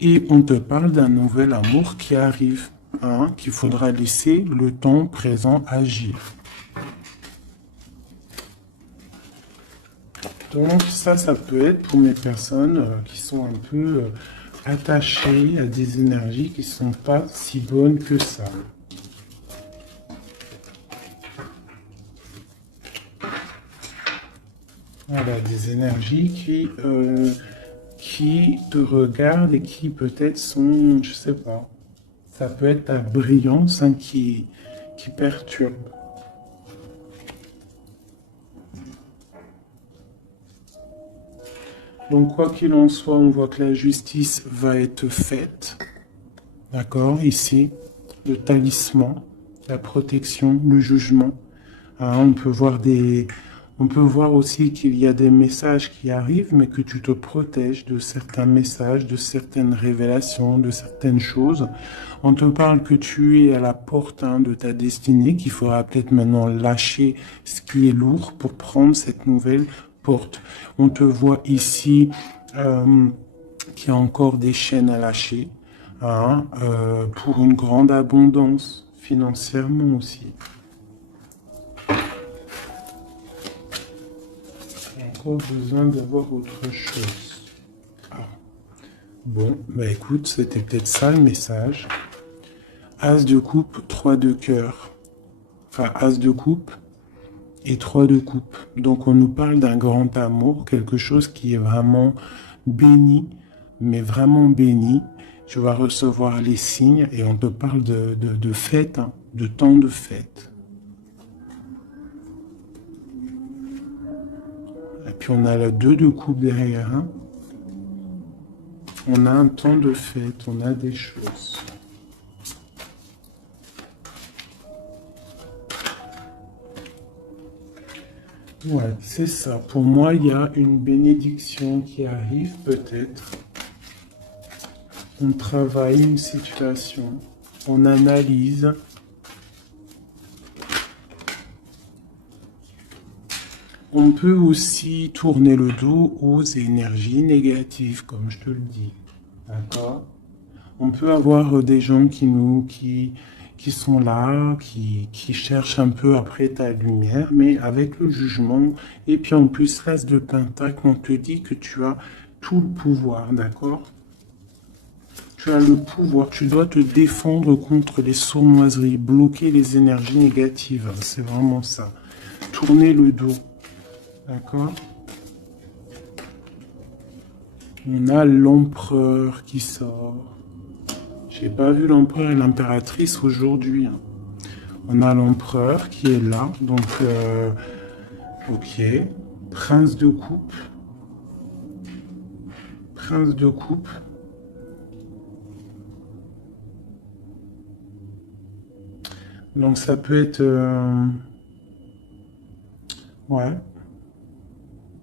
Et on te parle d'un nouvel amour qui arrive. Hein, qu'il faudra laisser le temps présent agir. Donc ça peut être pour mes personnes qui sont un peu attachées à des énergies qui ne sont pas si bonnes que ça. Voilà, des énergies qui te regardent et qui peut-être sont, je sais pas, ça peut être ta brillance hein, qui perturbe. Donc quoi qu'il en soit, on voit que la justice va être faite. D'accord, ici, le talisman, la protection, le jugement. Hein, On peut voir aussi qu'il y a des messages qui arrivent, mais que tu te protèges de certains messages, de certaines révélations, de certaines choses. On te parle que tu es à la porte de ta destinée, qu'il faudra peut-être maintenant lâcher ce qui est lourd pour prendre cette nouvelle porte. On te voit ici qu'il y a encore des chaînes à lâcher, hein, pour une grande abondance financièrement aussi. Encore besoin d'avoir autre chose. Ah. Bon, bah écoute, c'était peut-être ça le message. As de coupe, 3 de cœur. Enfin, As de coupe et 3 de coupe. Donc on nous parle d'un grand amour, quelque chose qui est vraiment béni, mais vraiment béni. Tu vas recevoir les signes et on te parle de fête, hein, de temps de fête. Et puis on a le 2 de coupe derrière. Hein. On a un temps de fête, on a des choses. Ouais, c'est ça. Pour moi, il y a une bénédiction qui arrive peut-être. On travaille une situation, on analyse. On peut aussi tourner le dos aux énergies négatives, comme je te le dis. D'accord? On peut avoir des gens qui sont là, qui cherchent un peu après ta lumière, mais avec le jugement. Et puis en plus, l'as de pentacle, on te dit que tu as tout le pouvoir, d'accord? Tu as le pouvoir, tu dois te défendre contre les sournoiseries, bloquer les énergies négatives, c'est vraiment ça. Tourner le dos. D'accord? On a l'empereur qui sort. J'ai pas vu l'empereur et l'impératrice aujourd'hui. Hein. On a l'empereur qui est là. Donc, ok. Prince de coupe. Prince de coupe. Donc, ça peut être... ouais.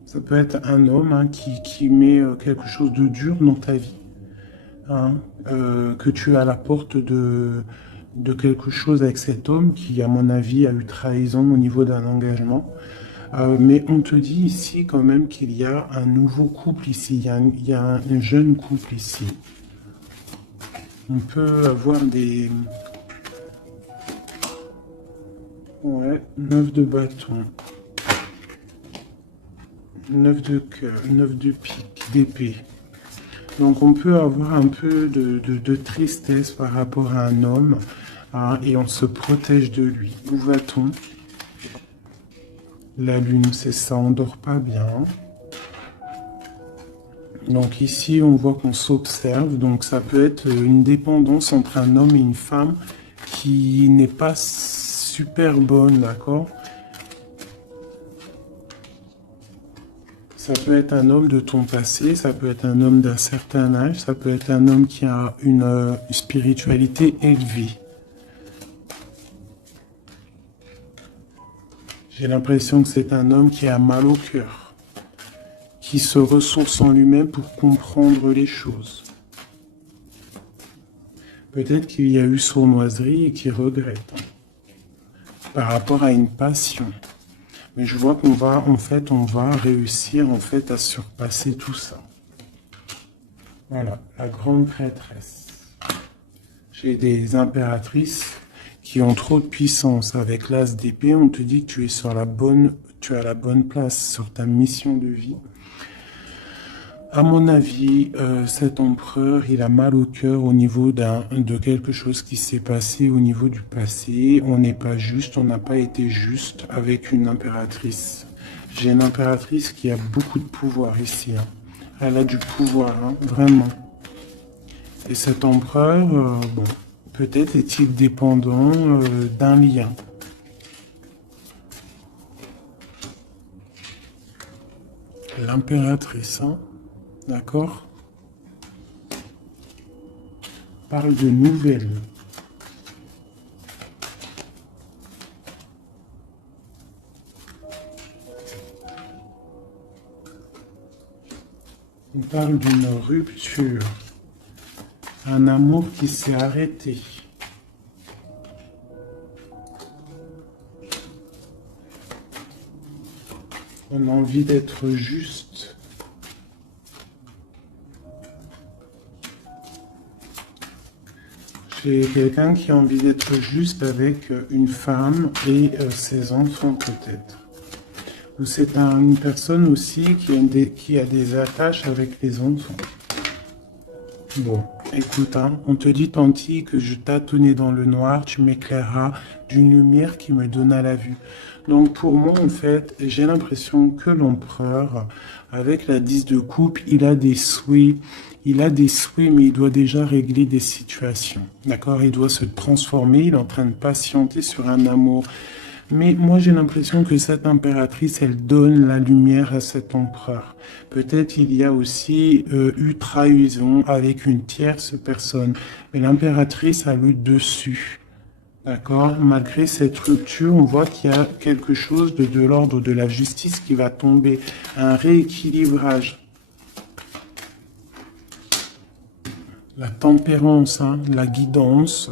Ça peut être un homme hein, qui met quelque chose de dur dans ta vie. Hein, que tu es à la porte de quelque chose avec cet homme qui, à mon avis, a eu trahison au niveau d'un engagement. Mais on te dit ici quand même qu'il y a un nouveau couple ici. Il y a un jeune couple ici. On peut avoir des... Ouais, 9 de bâton. 9 de cœur, 9 de pique, d'épée. Donc on peut avoir un peu de tristesse par rapport à un homme hein, et on se protège de lui. Où va-t-on? La lune, c'est ça, on dort pas bien. Donc ici, on voit qu'on s'observe. Donc ça peut être une dépendance entre un homme et une femme qui n'est pas super bonne, d'accord? Ça peut être un homme de ton passé, ça peut être un homme d'un certain âge, ça peut être un homme qui a une spiritualité élevée. J'ai l'impression que c'est un homme qui a mal au cœur, qui se ressource en lui-même pour comprendre les choses. Peut-être qu'il y a eu sournoiserie et qu'il regrette par rapport à une passion. Mais je vois qu'on va, en fait, on va réussir, en fait, à surpasser tout ça. Voilà, la grande prêtresse. J'ai des impératrices qui ont trop de puissance. Avec l'as d'épée, on te dit que tu es sur tu as la bonne place sur ta mission de vie. À mon avis, cet empereur, il a mal au cœur au niveau de quelque chose qui s'est passé au niveau du passé. On n'est pas juste, on n'a pas été juste avec une impératrice. J'ai une impératrice qui a beaucoup de pouvoir ici. Hein. Elle a du pouvoir, hein, vraiment. Et cet empereur, bon, peut-être est-il dépendant d'un lien. L'impératrice, hein. D'accord? Parle de nouvelles. On parle d'une rupture. Un amour qui s'est arrêté. On a envie d'être juste. J'ai quelqu'un qui a envie d'être juste avec une femme et ses enfants peut-être. Ou c'est une personne aussi qui a des attaches avec les enfants. Bon, écoute, hein, on te dit Tanti que je tâtonnais dans le noir, tu m'éclaireras d'une lumière qui me donna la vue. Donc pour moi, en fait, j'ai l'impression que l'empereur, avec la 10 de coupe, il a des souhaits, mais il doit déjà régler des situations. D'accord? Il doit se transformer, il est en train de patienter sur un amour. Mais moi, j'ai l'impression que cette impératrice, elle donne la lumière à cet empereur. Peut-être il y a aussi eu trahison avec une tierce personne. Mais l'impératrice a le dessus. D'accord? Malgré cette rupture, on voit qu'il y a quelque chose de l'ordre de la justice qui va tomber. Un rééquilibrage. La tempérance, hein, la guidance,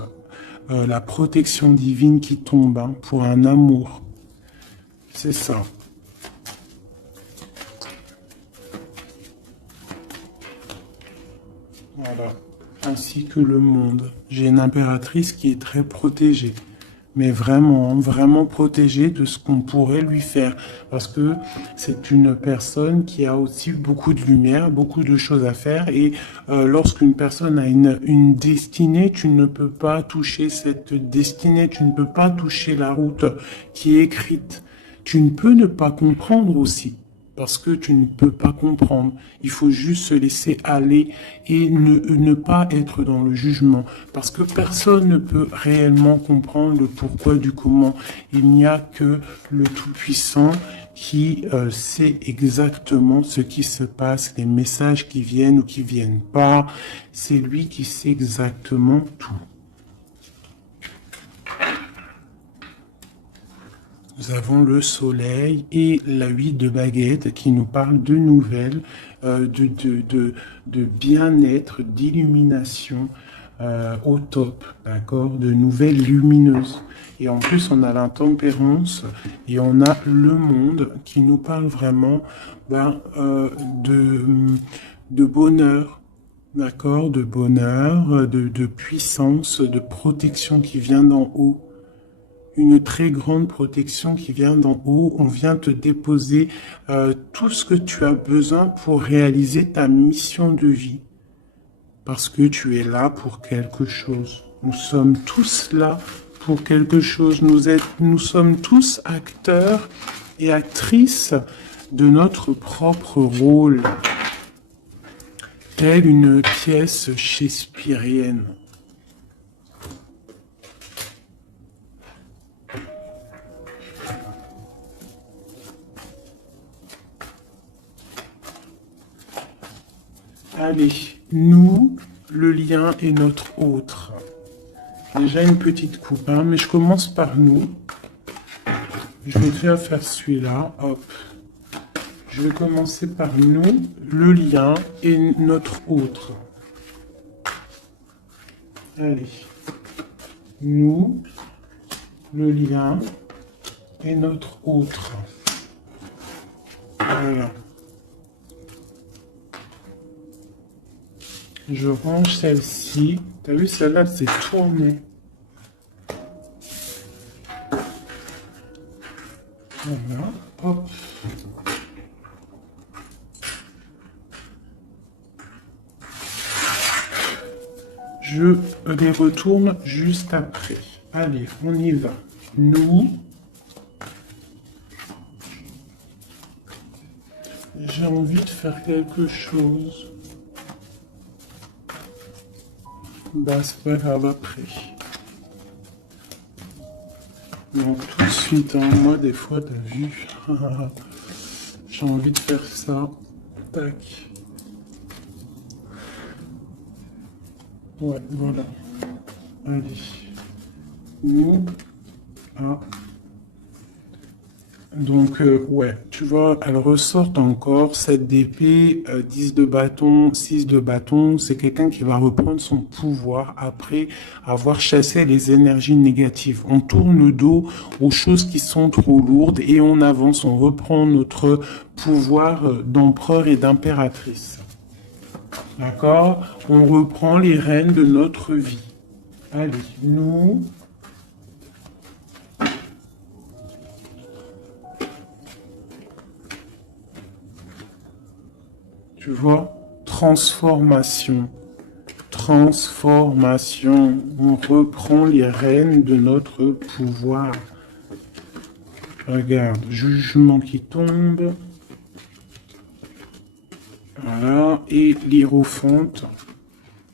la protection divine qui tombe hein, pour un amour. C'est ça. Voilà. Ainsi que le monde. J'ai une impératrice qui est très protégée. Mais vraiment, vraiment protégée de ce qu'on pourrait lui faire. Parce que c'est une personne qui a aussi beaucoup de lumière, beaucoup de choses à faire. Et lorsqu'une personne a une destinée, tu ne peux pas toucher cette destinée, tu ne peux pas toucher la route qui est écrite. Tu ne peux ne pas comprendre aussi. Parce que tu ne peux pas comprendre. Il faut juste se laisser aller et ne pas être dans le jugement. Parce que personne ne peut réellement comprendre le pourquoi du comment. Il n'y a que le Tout-Puissant qui sait exactement ce qui se passe, les messages qui viennent ou qui viennent pas. C'est lui qui sait exactement tout. Nous avons le soleil et la 8 de baguette qui nous parle de nouvelles, de bien-être, d'illumination au top, d'accord, de nouvelles lumineuses. Et en plus, on a l'intempérance et on a le monde qui nous parle vraiment de bonheur, d'accord, de bonheur, de puissance, de protection qui vient d'en haut. Une très grande protection qui vient d'en haut. On vient te déposer tout ce que tu as besoin pour réaliser ta mission de vie. Parce que tu es là pour quelque chose. Nous sommes tous là pour quelque chose. Nous sommes tous acteurs et actrices de notre propre rôle. Telle une pièce shakespearienne. Allez, nous, le lien est notre autre. Déjà une petite coupe, hein, mais je commence par nous. Je vais déjà faire celui-là, hop. Je vais commencer par nous, le lien et notre autre. Allez, nous, le lien et notre autre. Voilà. Je range celle-ci. T'as vu, celle-là, c'est tourné. Voilà. Hop. Je les retourne juste après. Allez, on y va. Nous. J'ai envie de faire quelque chose. Bah, c'est pas grave après. Donc tout de suite, hein, moi des fois, t'as vu, j'ai envie de faire ça. Tac. Ouais, voilà. Allez. Nous, Donc, ouais, tu vois, elle ressort encore 7 d'épée, 10 de bâton, 6 de bâton. C'est quelqu'un qui va reprendre son pouvoir après avoir chassé les énergies négatives. On tourne le dos aux choses qui sont trop lourdes et on avance, on reprend notre pouvoir d'empereur et d'impératrice. D'accord? On reprend les rênes de notre vie. Allez, nous, tu vois, transformation. Transformation. On reprend les rênes de notre pouvoir. Regarde, jugement qui tombe. Voilà, et l'hiérophante,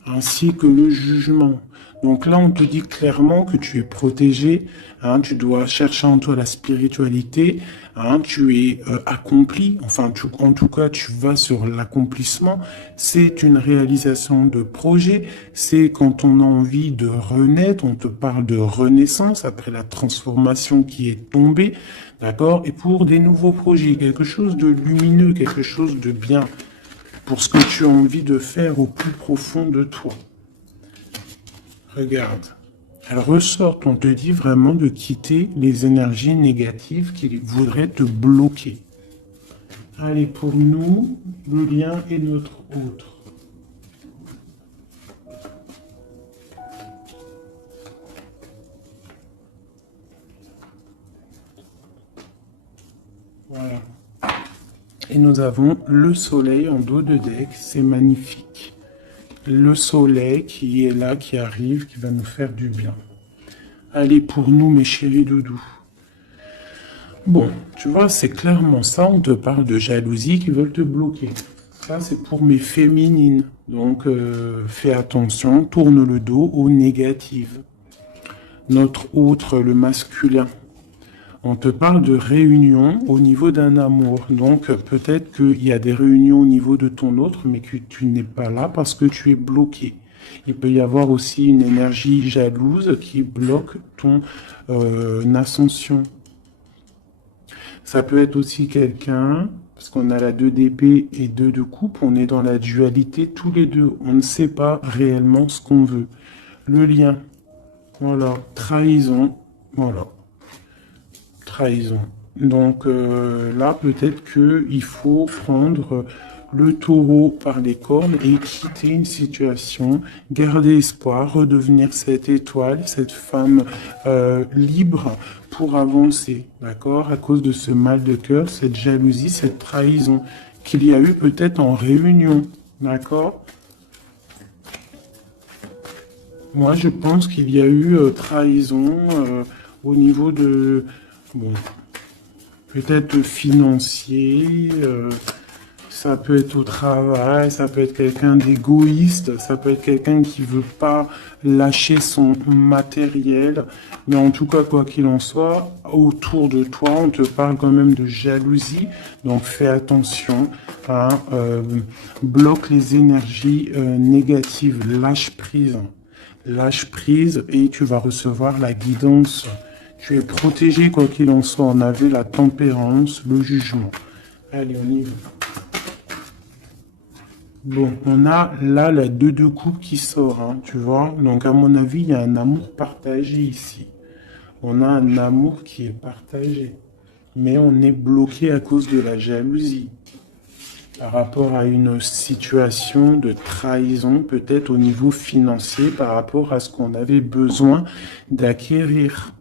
ainsi que le jugement. Donc là, on te dit clairement que tu es protégé, hein, tu dois chercher en toi la spiritualité, hein, tu es accompli, enfin, en tout cas, tu vas sur l'accomplissement. C'est une réalisation de projet, c'est quand on a envie de renaître, on te parle de renaissance après la transformation qui est tombée, d'accord? Et pour des nouveaux projets, quelque chose de lumineux, quelque chose de bien, pour ce que tu as envie de faire au plus profond de toi. Regarde, elle ressort, on te dit vraiment de quitter les énergies négatives qui voudraient te bloquer. Allez, pour nous, le lien est notre autre. Voilà. Et nous avons le soleil en dos de deck, c'est magnifique. Le soleil qui est là, qui arrive, qui va nous faire du bien. Allez, pour nous, mes chéris doudous. Bon, tu vois, c'est clairement ça, on te parle de jalousie qui veulent te bloquer. Ça, c'est pour mes féminines. Donc, fais attention, tourne le dos aux négatives. Notre autre, le masculin. On te parle de réunion au niveau d'un amour. Donc, peut-être qu'il y a des réunions au niveau de ton autre, mais que tu n'es pas là parce que tu es bloqué. Il peut y avoir aussi une énergie jalouse qui bloque ton ascension. Ça peut être aussi quelqu'un, parce qu'on a la 2 d'épée et 2 de coupe, on est dans la dualité tous les deux. On ne sait pas réellement ce qu'on veut. Le lien, voilà, trahison, voilà, trahison. Donc là, peut-être qu'il faut prendre le taureau par les cornes et quitter une situation, garder espoir, redevenir cette étoile, cette femme libre pour avancer, d'accord? À cause de ce mal de cœur, cette jalousie, cette trahison qu'il y a eu peut-être en réunion, d'accord? Moi, je pense qu'il y a eu trahison au niveau de, bon, peut-être financier, ça peut être au travail, ça peut être quelqu'un d'égoïste, ça peut être quelqu'un qui veut pas lâcher son matériel. Mais en tout cas, quoi qu'il en soit, autour de toi, on te parle quand même de jalousie. Donc fais attention, hein, bloque les énergies négatives, lâche prise. Lâche prise et tu vas recevoir la guidance. Tu es protégé quoi qu'il en soit. On avait la tempérance, le jugement. Allez, on y va. Bon, on a là la 2 de coupe qui sort, hein, tu vois. Donc, à mon avis, il y a un amour partagé ici. On a un amour qui est partagé. Mais on est bloqué à cause de la jalousie. Par rapport à une situation de trahison, peut-être au niveau financier, par rapport à ce qu'on avait besoin d'acquérir.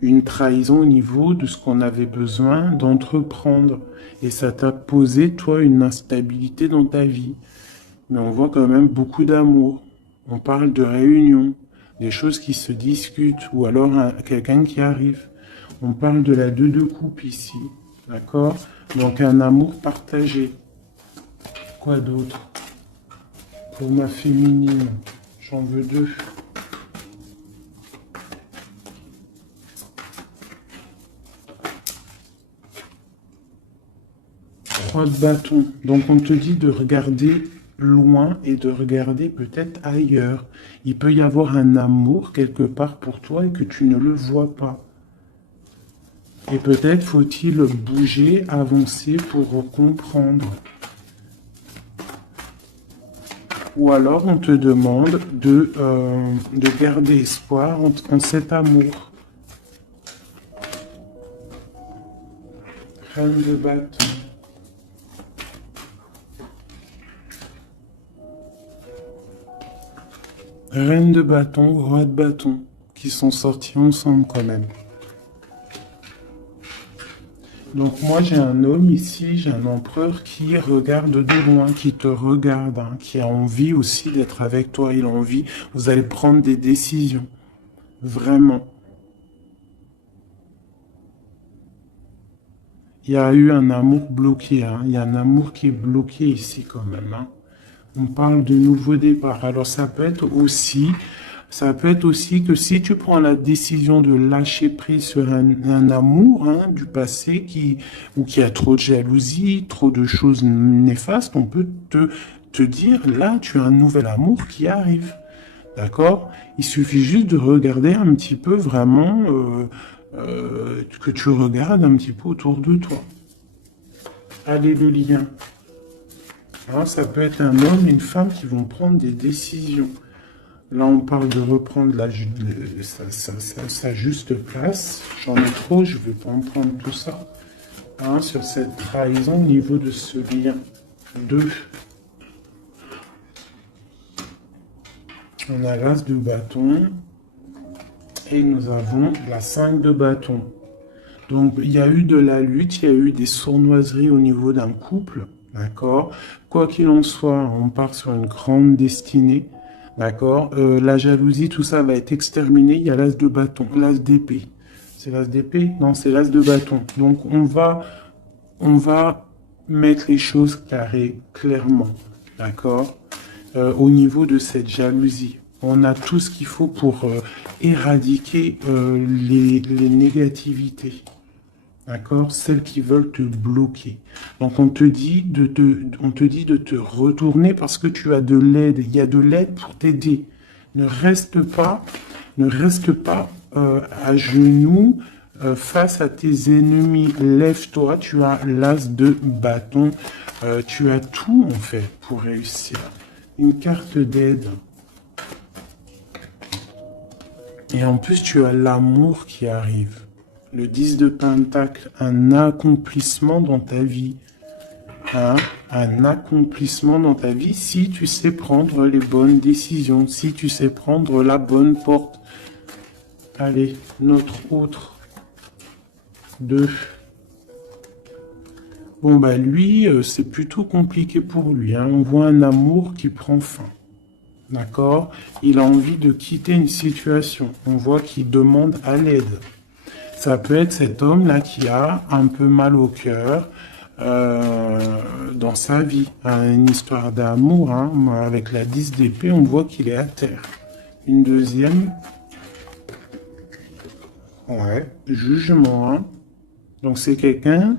Une trahison au niveau de ce qu'on avait besoin d'entreprendre. Et ça t'a posé, toi, une instabilité dans ta vie. Mais on voit quand même beaucoup d'amour. On parle de réunion, des choses qui se discutent, ou alors quelqu'un qui arrive. On parle de la 2 de coupe ici, d'accord? Donc un amour partagé. Quoi d'autre? Pour ma féminine, j'en veux 2. 3 de bâton. Donc on te dit de regarder loin et de regarder peut-être ailleurs. Il peut y avoir un amour quelque part pour toi et que tu ne le vois pas. Et peut-être faut-il bouger, avancer pour comprendre. Ou alors on te demande de garder espoir en cet amour. Reine de bâton. Reine de bâton, roi de bâton, qui sont sortis ensemble quand même. Donc moi j'ai un homme ici, j'ai un empereur qui regarde de loin, qui te regarde, hein, qui a envie aussi d'être avec toi, il a envie, vous allez prendre des décisions, vraiment. Il y a eu un amour bloqué, hein, il y a un amour qui est bloqué ici quand même. Hein. On parle de nouveau départ, alors ça peut être aussi que si tu prends la décision de lâcher prise sur un amour hein, du passé ou qui a trop de jalousie, trop de choses néfastes, on peut te dire, là, tu as un nouvel amour qui arrive. D'accord? Il suffit juste de regarder un petit peu vraiment, que tu regardes un petit peu autour de toi. Allez, le lien. Hein, ça peut être un homme et une femme qui vont prendre des décisions. Là, on parle de reprendre sa juste place. J'en ai trop, je ne vais pas en prendre tout ça. Hein, sur cette trahison au niveau de ce lien. 2. On a l'as de bâton. Et nous avons la 5 de bâton. Donc, il y a eu de la lutte, il y a eu des sournoiseries au niveau d'un couple. D'accord? Quoi qu'il en soit, on part sur une grande destinée. D'accord? La jalousie, tout ça va être exterminé. Il y a l'as de bâton, l'as d'épée. C'est l'as d'épée? Non, c'est l'as de bâton. Donc, on va mettre les choses carrées, clairement. D'accord? Au niveau de cette jalousie. On a tout ce qu'il faut pour éradiquer les négativités. D'accord? Celles qui veulent te bloquer. Donc, on te dit de te retourner parce que tu as de l'aide. Il y a de l'aide pour t'aider. Ne reste pas à genoux face à tes ennemis. Lève-toi. Tu as l'as de bâton. Tu as tout, en fait, pour réussir. Une carte d'aide. Et en plus, tu as l'amour qui arrive. Le 10 de Pentacle, un accomplissement dans ta vie. Hein? Un accomplissement dans ta vie si tu sais prendre les bonnes décisions, si tu sais prendre la bonne porte. Allez, notre autre. 2. Bon, bah lui, c'est plutôt compliqué pour lui. Hein? On voit un amour qui prend fin. D'accord? Il a envie de quitter une situation. On voit qu'il demande à l'aide. Ça peut être cet homme-là qui a un peu mal au cœur dans sa vie. Une histoire d'amour. Hein. Avec la 10 d'épée, on voit qu'il est à terre. Une deuxième. Ouais, jugement. Hein. Donc c'est quelqu'un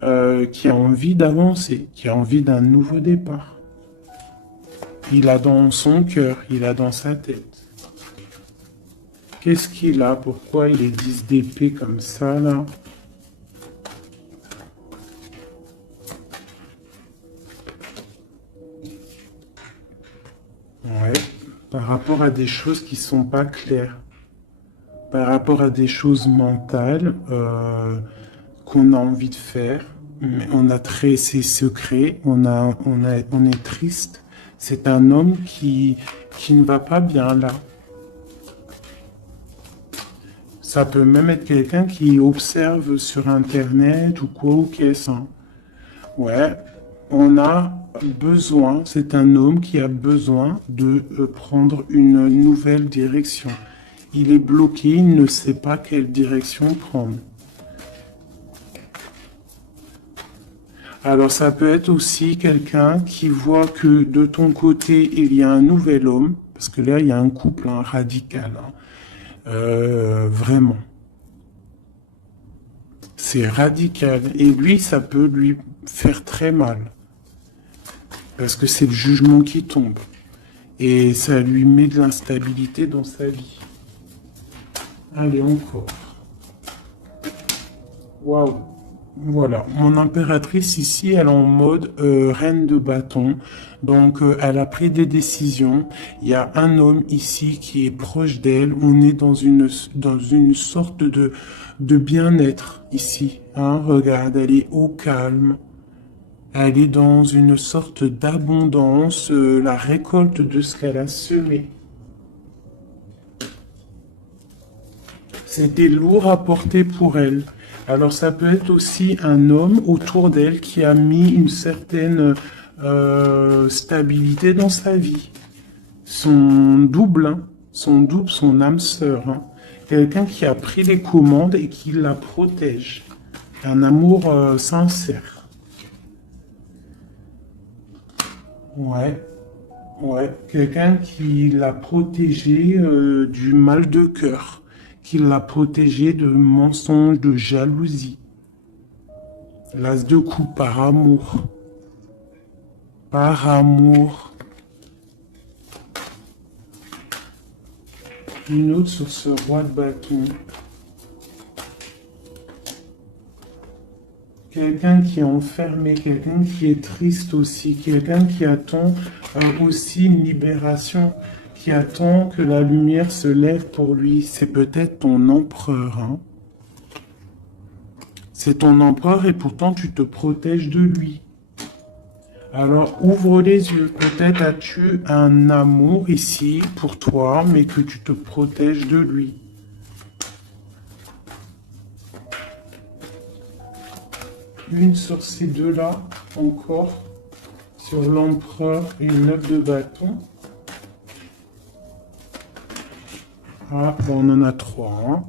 qui a envie d'avancer, qui a envie d'un nouveau départ. Il a dans son cœur, il a dans sa tête. Qu'est-ce qu'il a? Pourquoi il est 10 d'épée comme ça, là? Ouais. Par rapport à des choses qui sont pas claires. Par rapport à des choses mentales qu'on a envie de faire. Mais on a ses secrets. On est triste. C'est un homme qui ne va pas bien, là. Ça peut même être quelqu'un qui observe sur Internet ou quoi ou qu'est-ce. Hein. Ouais, on a besoin, c'est un homme qui a besoin de prendre une nouvelle direction. Il est bloqué, il ne sait pas quelle direction prendre. Alors ça peut être aussi quelqu'un qui voit que de ton côté, il y a un nouvel homme, parce que là, il y a un couple hein, radical. Hein. Vraiment. C'est radical. Et lui, ça peut lui faire très mal. Parce que c'est le jugement qui tombe. Et ça lui met de l'instabilité dans sa vie. Allez, encore. Waouh. Voilà, mon impératrice ici, elle est en mode reine de bâton. Donc, elle a pris des décisions. Il y a un homme ici qui est proche d'elle. On est dans une sorte de bien-être ici. Hein. Regarde, elle est au calme. Elle est dans une sorte d'abondance, la récolte de ce qu'elle a semé. C'était lourd à porter pour elle. Alors ça peut être aussi un homme autour d'elle qui a mis une certaine stabilité dans sa vie. Son double, hein, son âme sœur. Hein. Quelqu'un qui a pris les commandes et qui la protège. Un amour sincère. Ouais, ouais. Quelqu'un qui l'a protégé du mal de cœur. Qui l'a protégé de mensonges, de jalousie. L'as de coupe par amour. Par amour. Une autre sur ce roi de bâton. Quelqu'un qui est enfermé, quelqu'un qui est triste aussi, quelqu'un qui attend aussi une libération, qui attend que la lumière se lève pour lui. C'est peut-être ton empereur. Hein. C'est ton empereur et pourtant tu te protèges de lui. Alors ouvre les yeux. Peut-être as-tu un amour ici pour toi, mais que tu te protèges de lui. Une sur ces deux-là, encore. Sur l'empereur et une 9 de bâton. Ah, bon, on en a trois. Hein.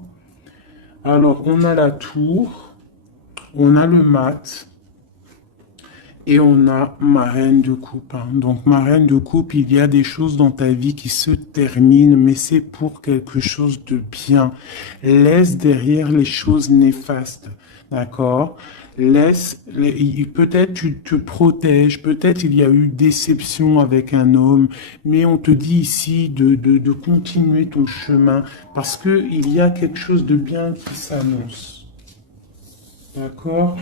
Alors, on a la tour, on a le mat, et on a ma reine de coupe. Hein. Donc, ma reine de coupe, il y a des choses dans ta vie qui se terminent, mais c'est pour quelque chose de bien. Laisse derrière les choses néfastes. D'accord? Peut-être tu te protèges, peut-être il y a eu déception avec un homme, mais on te dit ici de continuer ton chemin parce que il y a quelque chose de bien qui s'annonce. D'accord?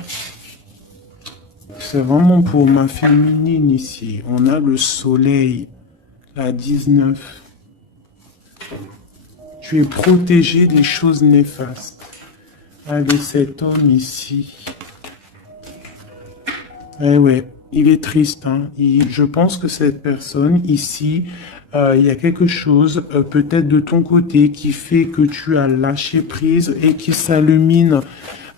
C'est vraiment pour ma féminine ici. On a le soleil, la 19. Tu es protégé des choses néfastes. Allez, cet homme ici. Eh ouais, il est triste. Hein. Je pense que cette personne ici, il y a quelque chose peut-être de ton côté qui fait que tu as lâché prise et qui s'illumine.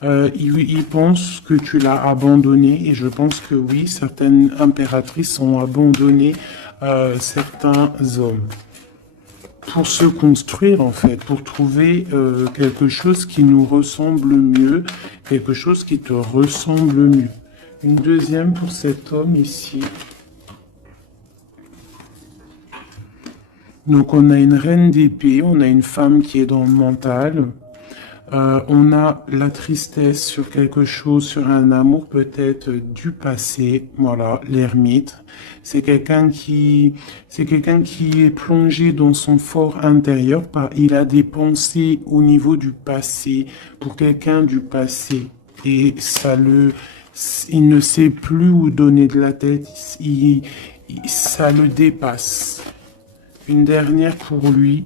Il pense que tu l'as abandonné et je pense que oui, certaines impératrices ont abandonné certains hommes pour se construire en fait, pour trouver quelque chose qui nous ressemble mieux, quelque chose qui te ressemble mieux. Une deuxième pour cet homme ici. Donc on a une reine d'épée, on a une femme qui est dans le mental. On a la tristesse sur quelque chose, sur un amour peut-être du passé. Voilà, l'ermite. C'est quelqu'un qui est plongé dans son fort intérieur. Il a des pensées au niveau du passé, pour quelqu'un du passé. Et il ne sait plus où donner de la tête. Ça le dépasse. Une dernière pour lui.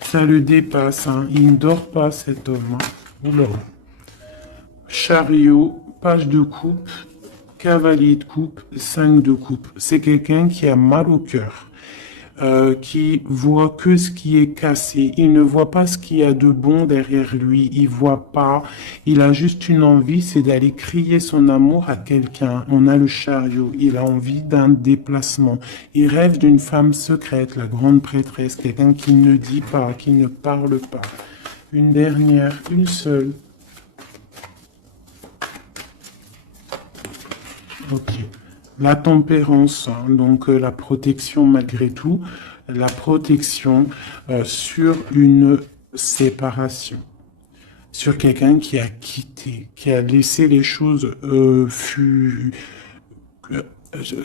Ça le dépasse, hein. Il ne dort pas cet homme. Hein. Oula. Chariot, page de coupe, cavalier de coupe, 5 de coupe. C'est quelqu'un qui a mal au cœur, qui voit que ce qui est cassé. Il ne voit pas ce qu'il y a de bon derrière lui. Il voit pas. Il a juste une envie, c'est d'aller crier son amour à quelqu'un. On a le chariot. Il a envie d'un déplacement. Il rêve d'une femme secrète, la grande prêtresse, quelqu'un qui ne dit pas, qui ne parle pas. Une dernière, une seule. Ok. La tempérance, hein, donc la protection malgré tout, la protection sur une séparation, sur quelqu'un qui a quitté, qui a laissé les choses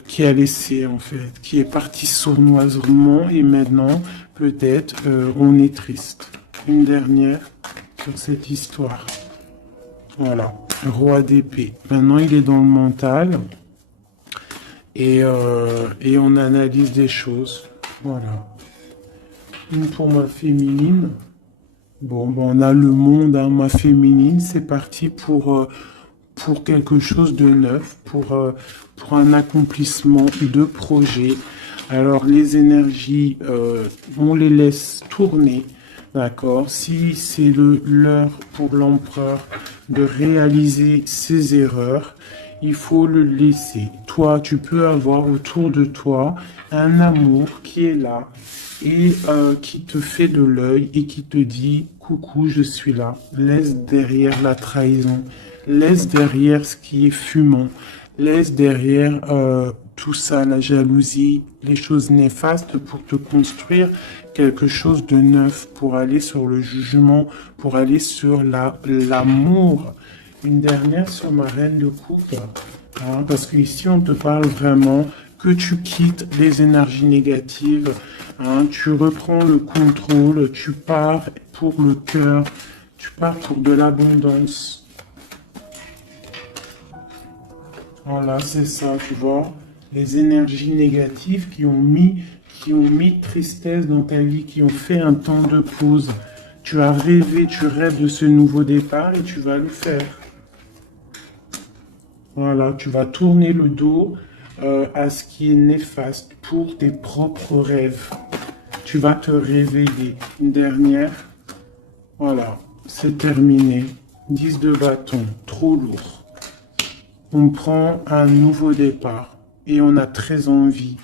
qui a laissé en fait, qui est parti sournoisement et maintenant peut-être on est triste. Une dernière sur cette histoire. Voilà, roi d'épée. Maintenant, il est dans le mental et on analyse des choses. Voilà. Une pour ma féminine. Bon, ben, on a le monde, hein, ma féminine. C'est parti pour quelque chose de neuf, pour un accomplissement de projet. Alors, les énergies, on les laisse tourner. D'accord. Si c'est l'heure pour l'empereur de réaliser ses erreurs, il faut le laisser. Toi, tu peux avoir autour de toi un amour qui est là et qui te fait de l'œil et qui te dit, coucou, je suis là. Laisse derrière la trahison, laisse derrière ce qui est fumant, laisse derrière tout ça, la jalousie, les choses néfastes pour te construire quelque chose de neuf, pour aller sur le jugement, pour aller sur l'amour. Une dernière sur ma reine de coupe, hein, parce qu'ici on te parle vraiment que tu quittes les énergies négatives, hein, tu reprends le contrôle, tu pars pour le cœur, tu pars pour de l'abondance. Voilà, c'est ça, tu vois. Les énergies négatives qui ont mis tristesse dans ta vie, qui ont fait un temps de pause. Tu as rêvé, tu rêves de ce nouveau départ et tu vas le faire. Voilà, tu vas tourner le dos à ce qui est néfaste pour tes propres rêves. Tu vas te réveiller. Une dernière. Voilà, c'est terminé. 10 de bâton, trop lourd. On prend un nouveau départ et on a très envie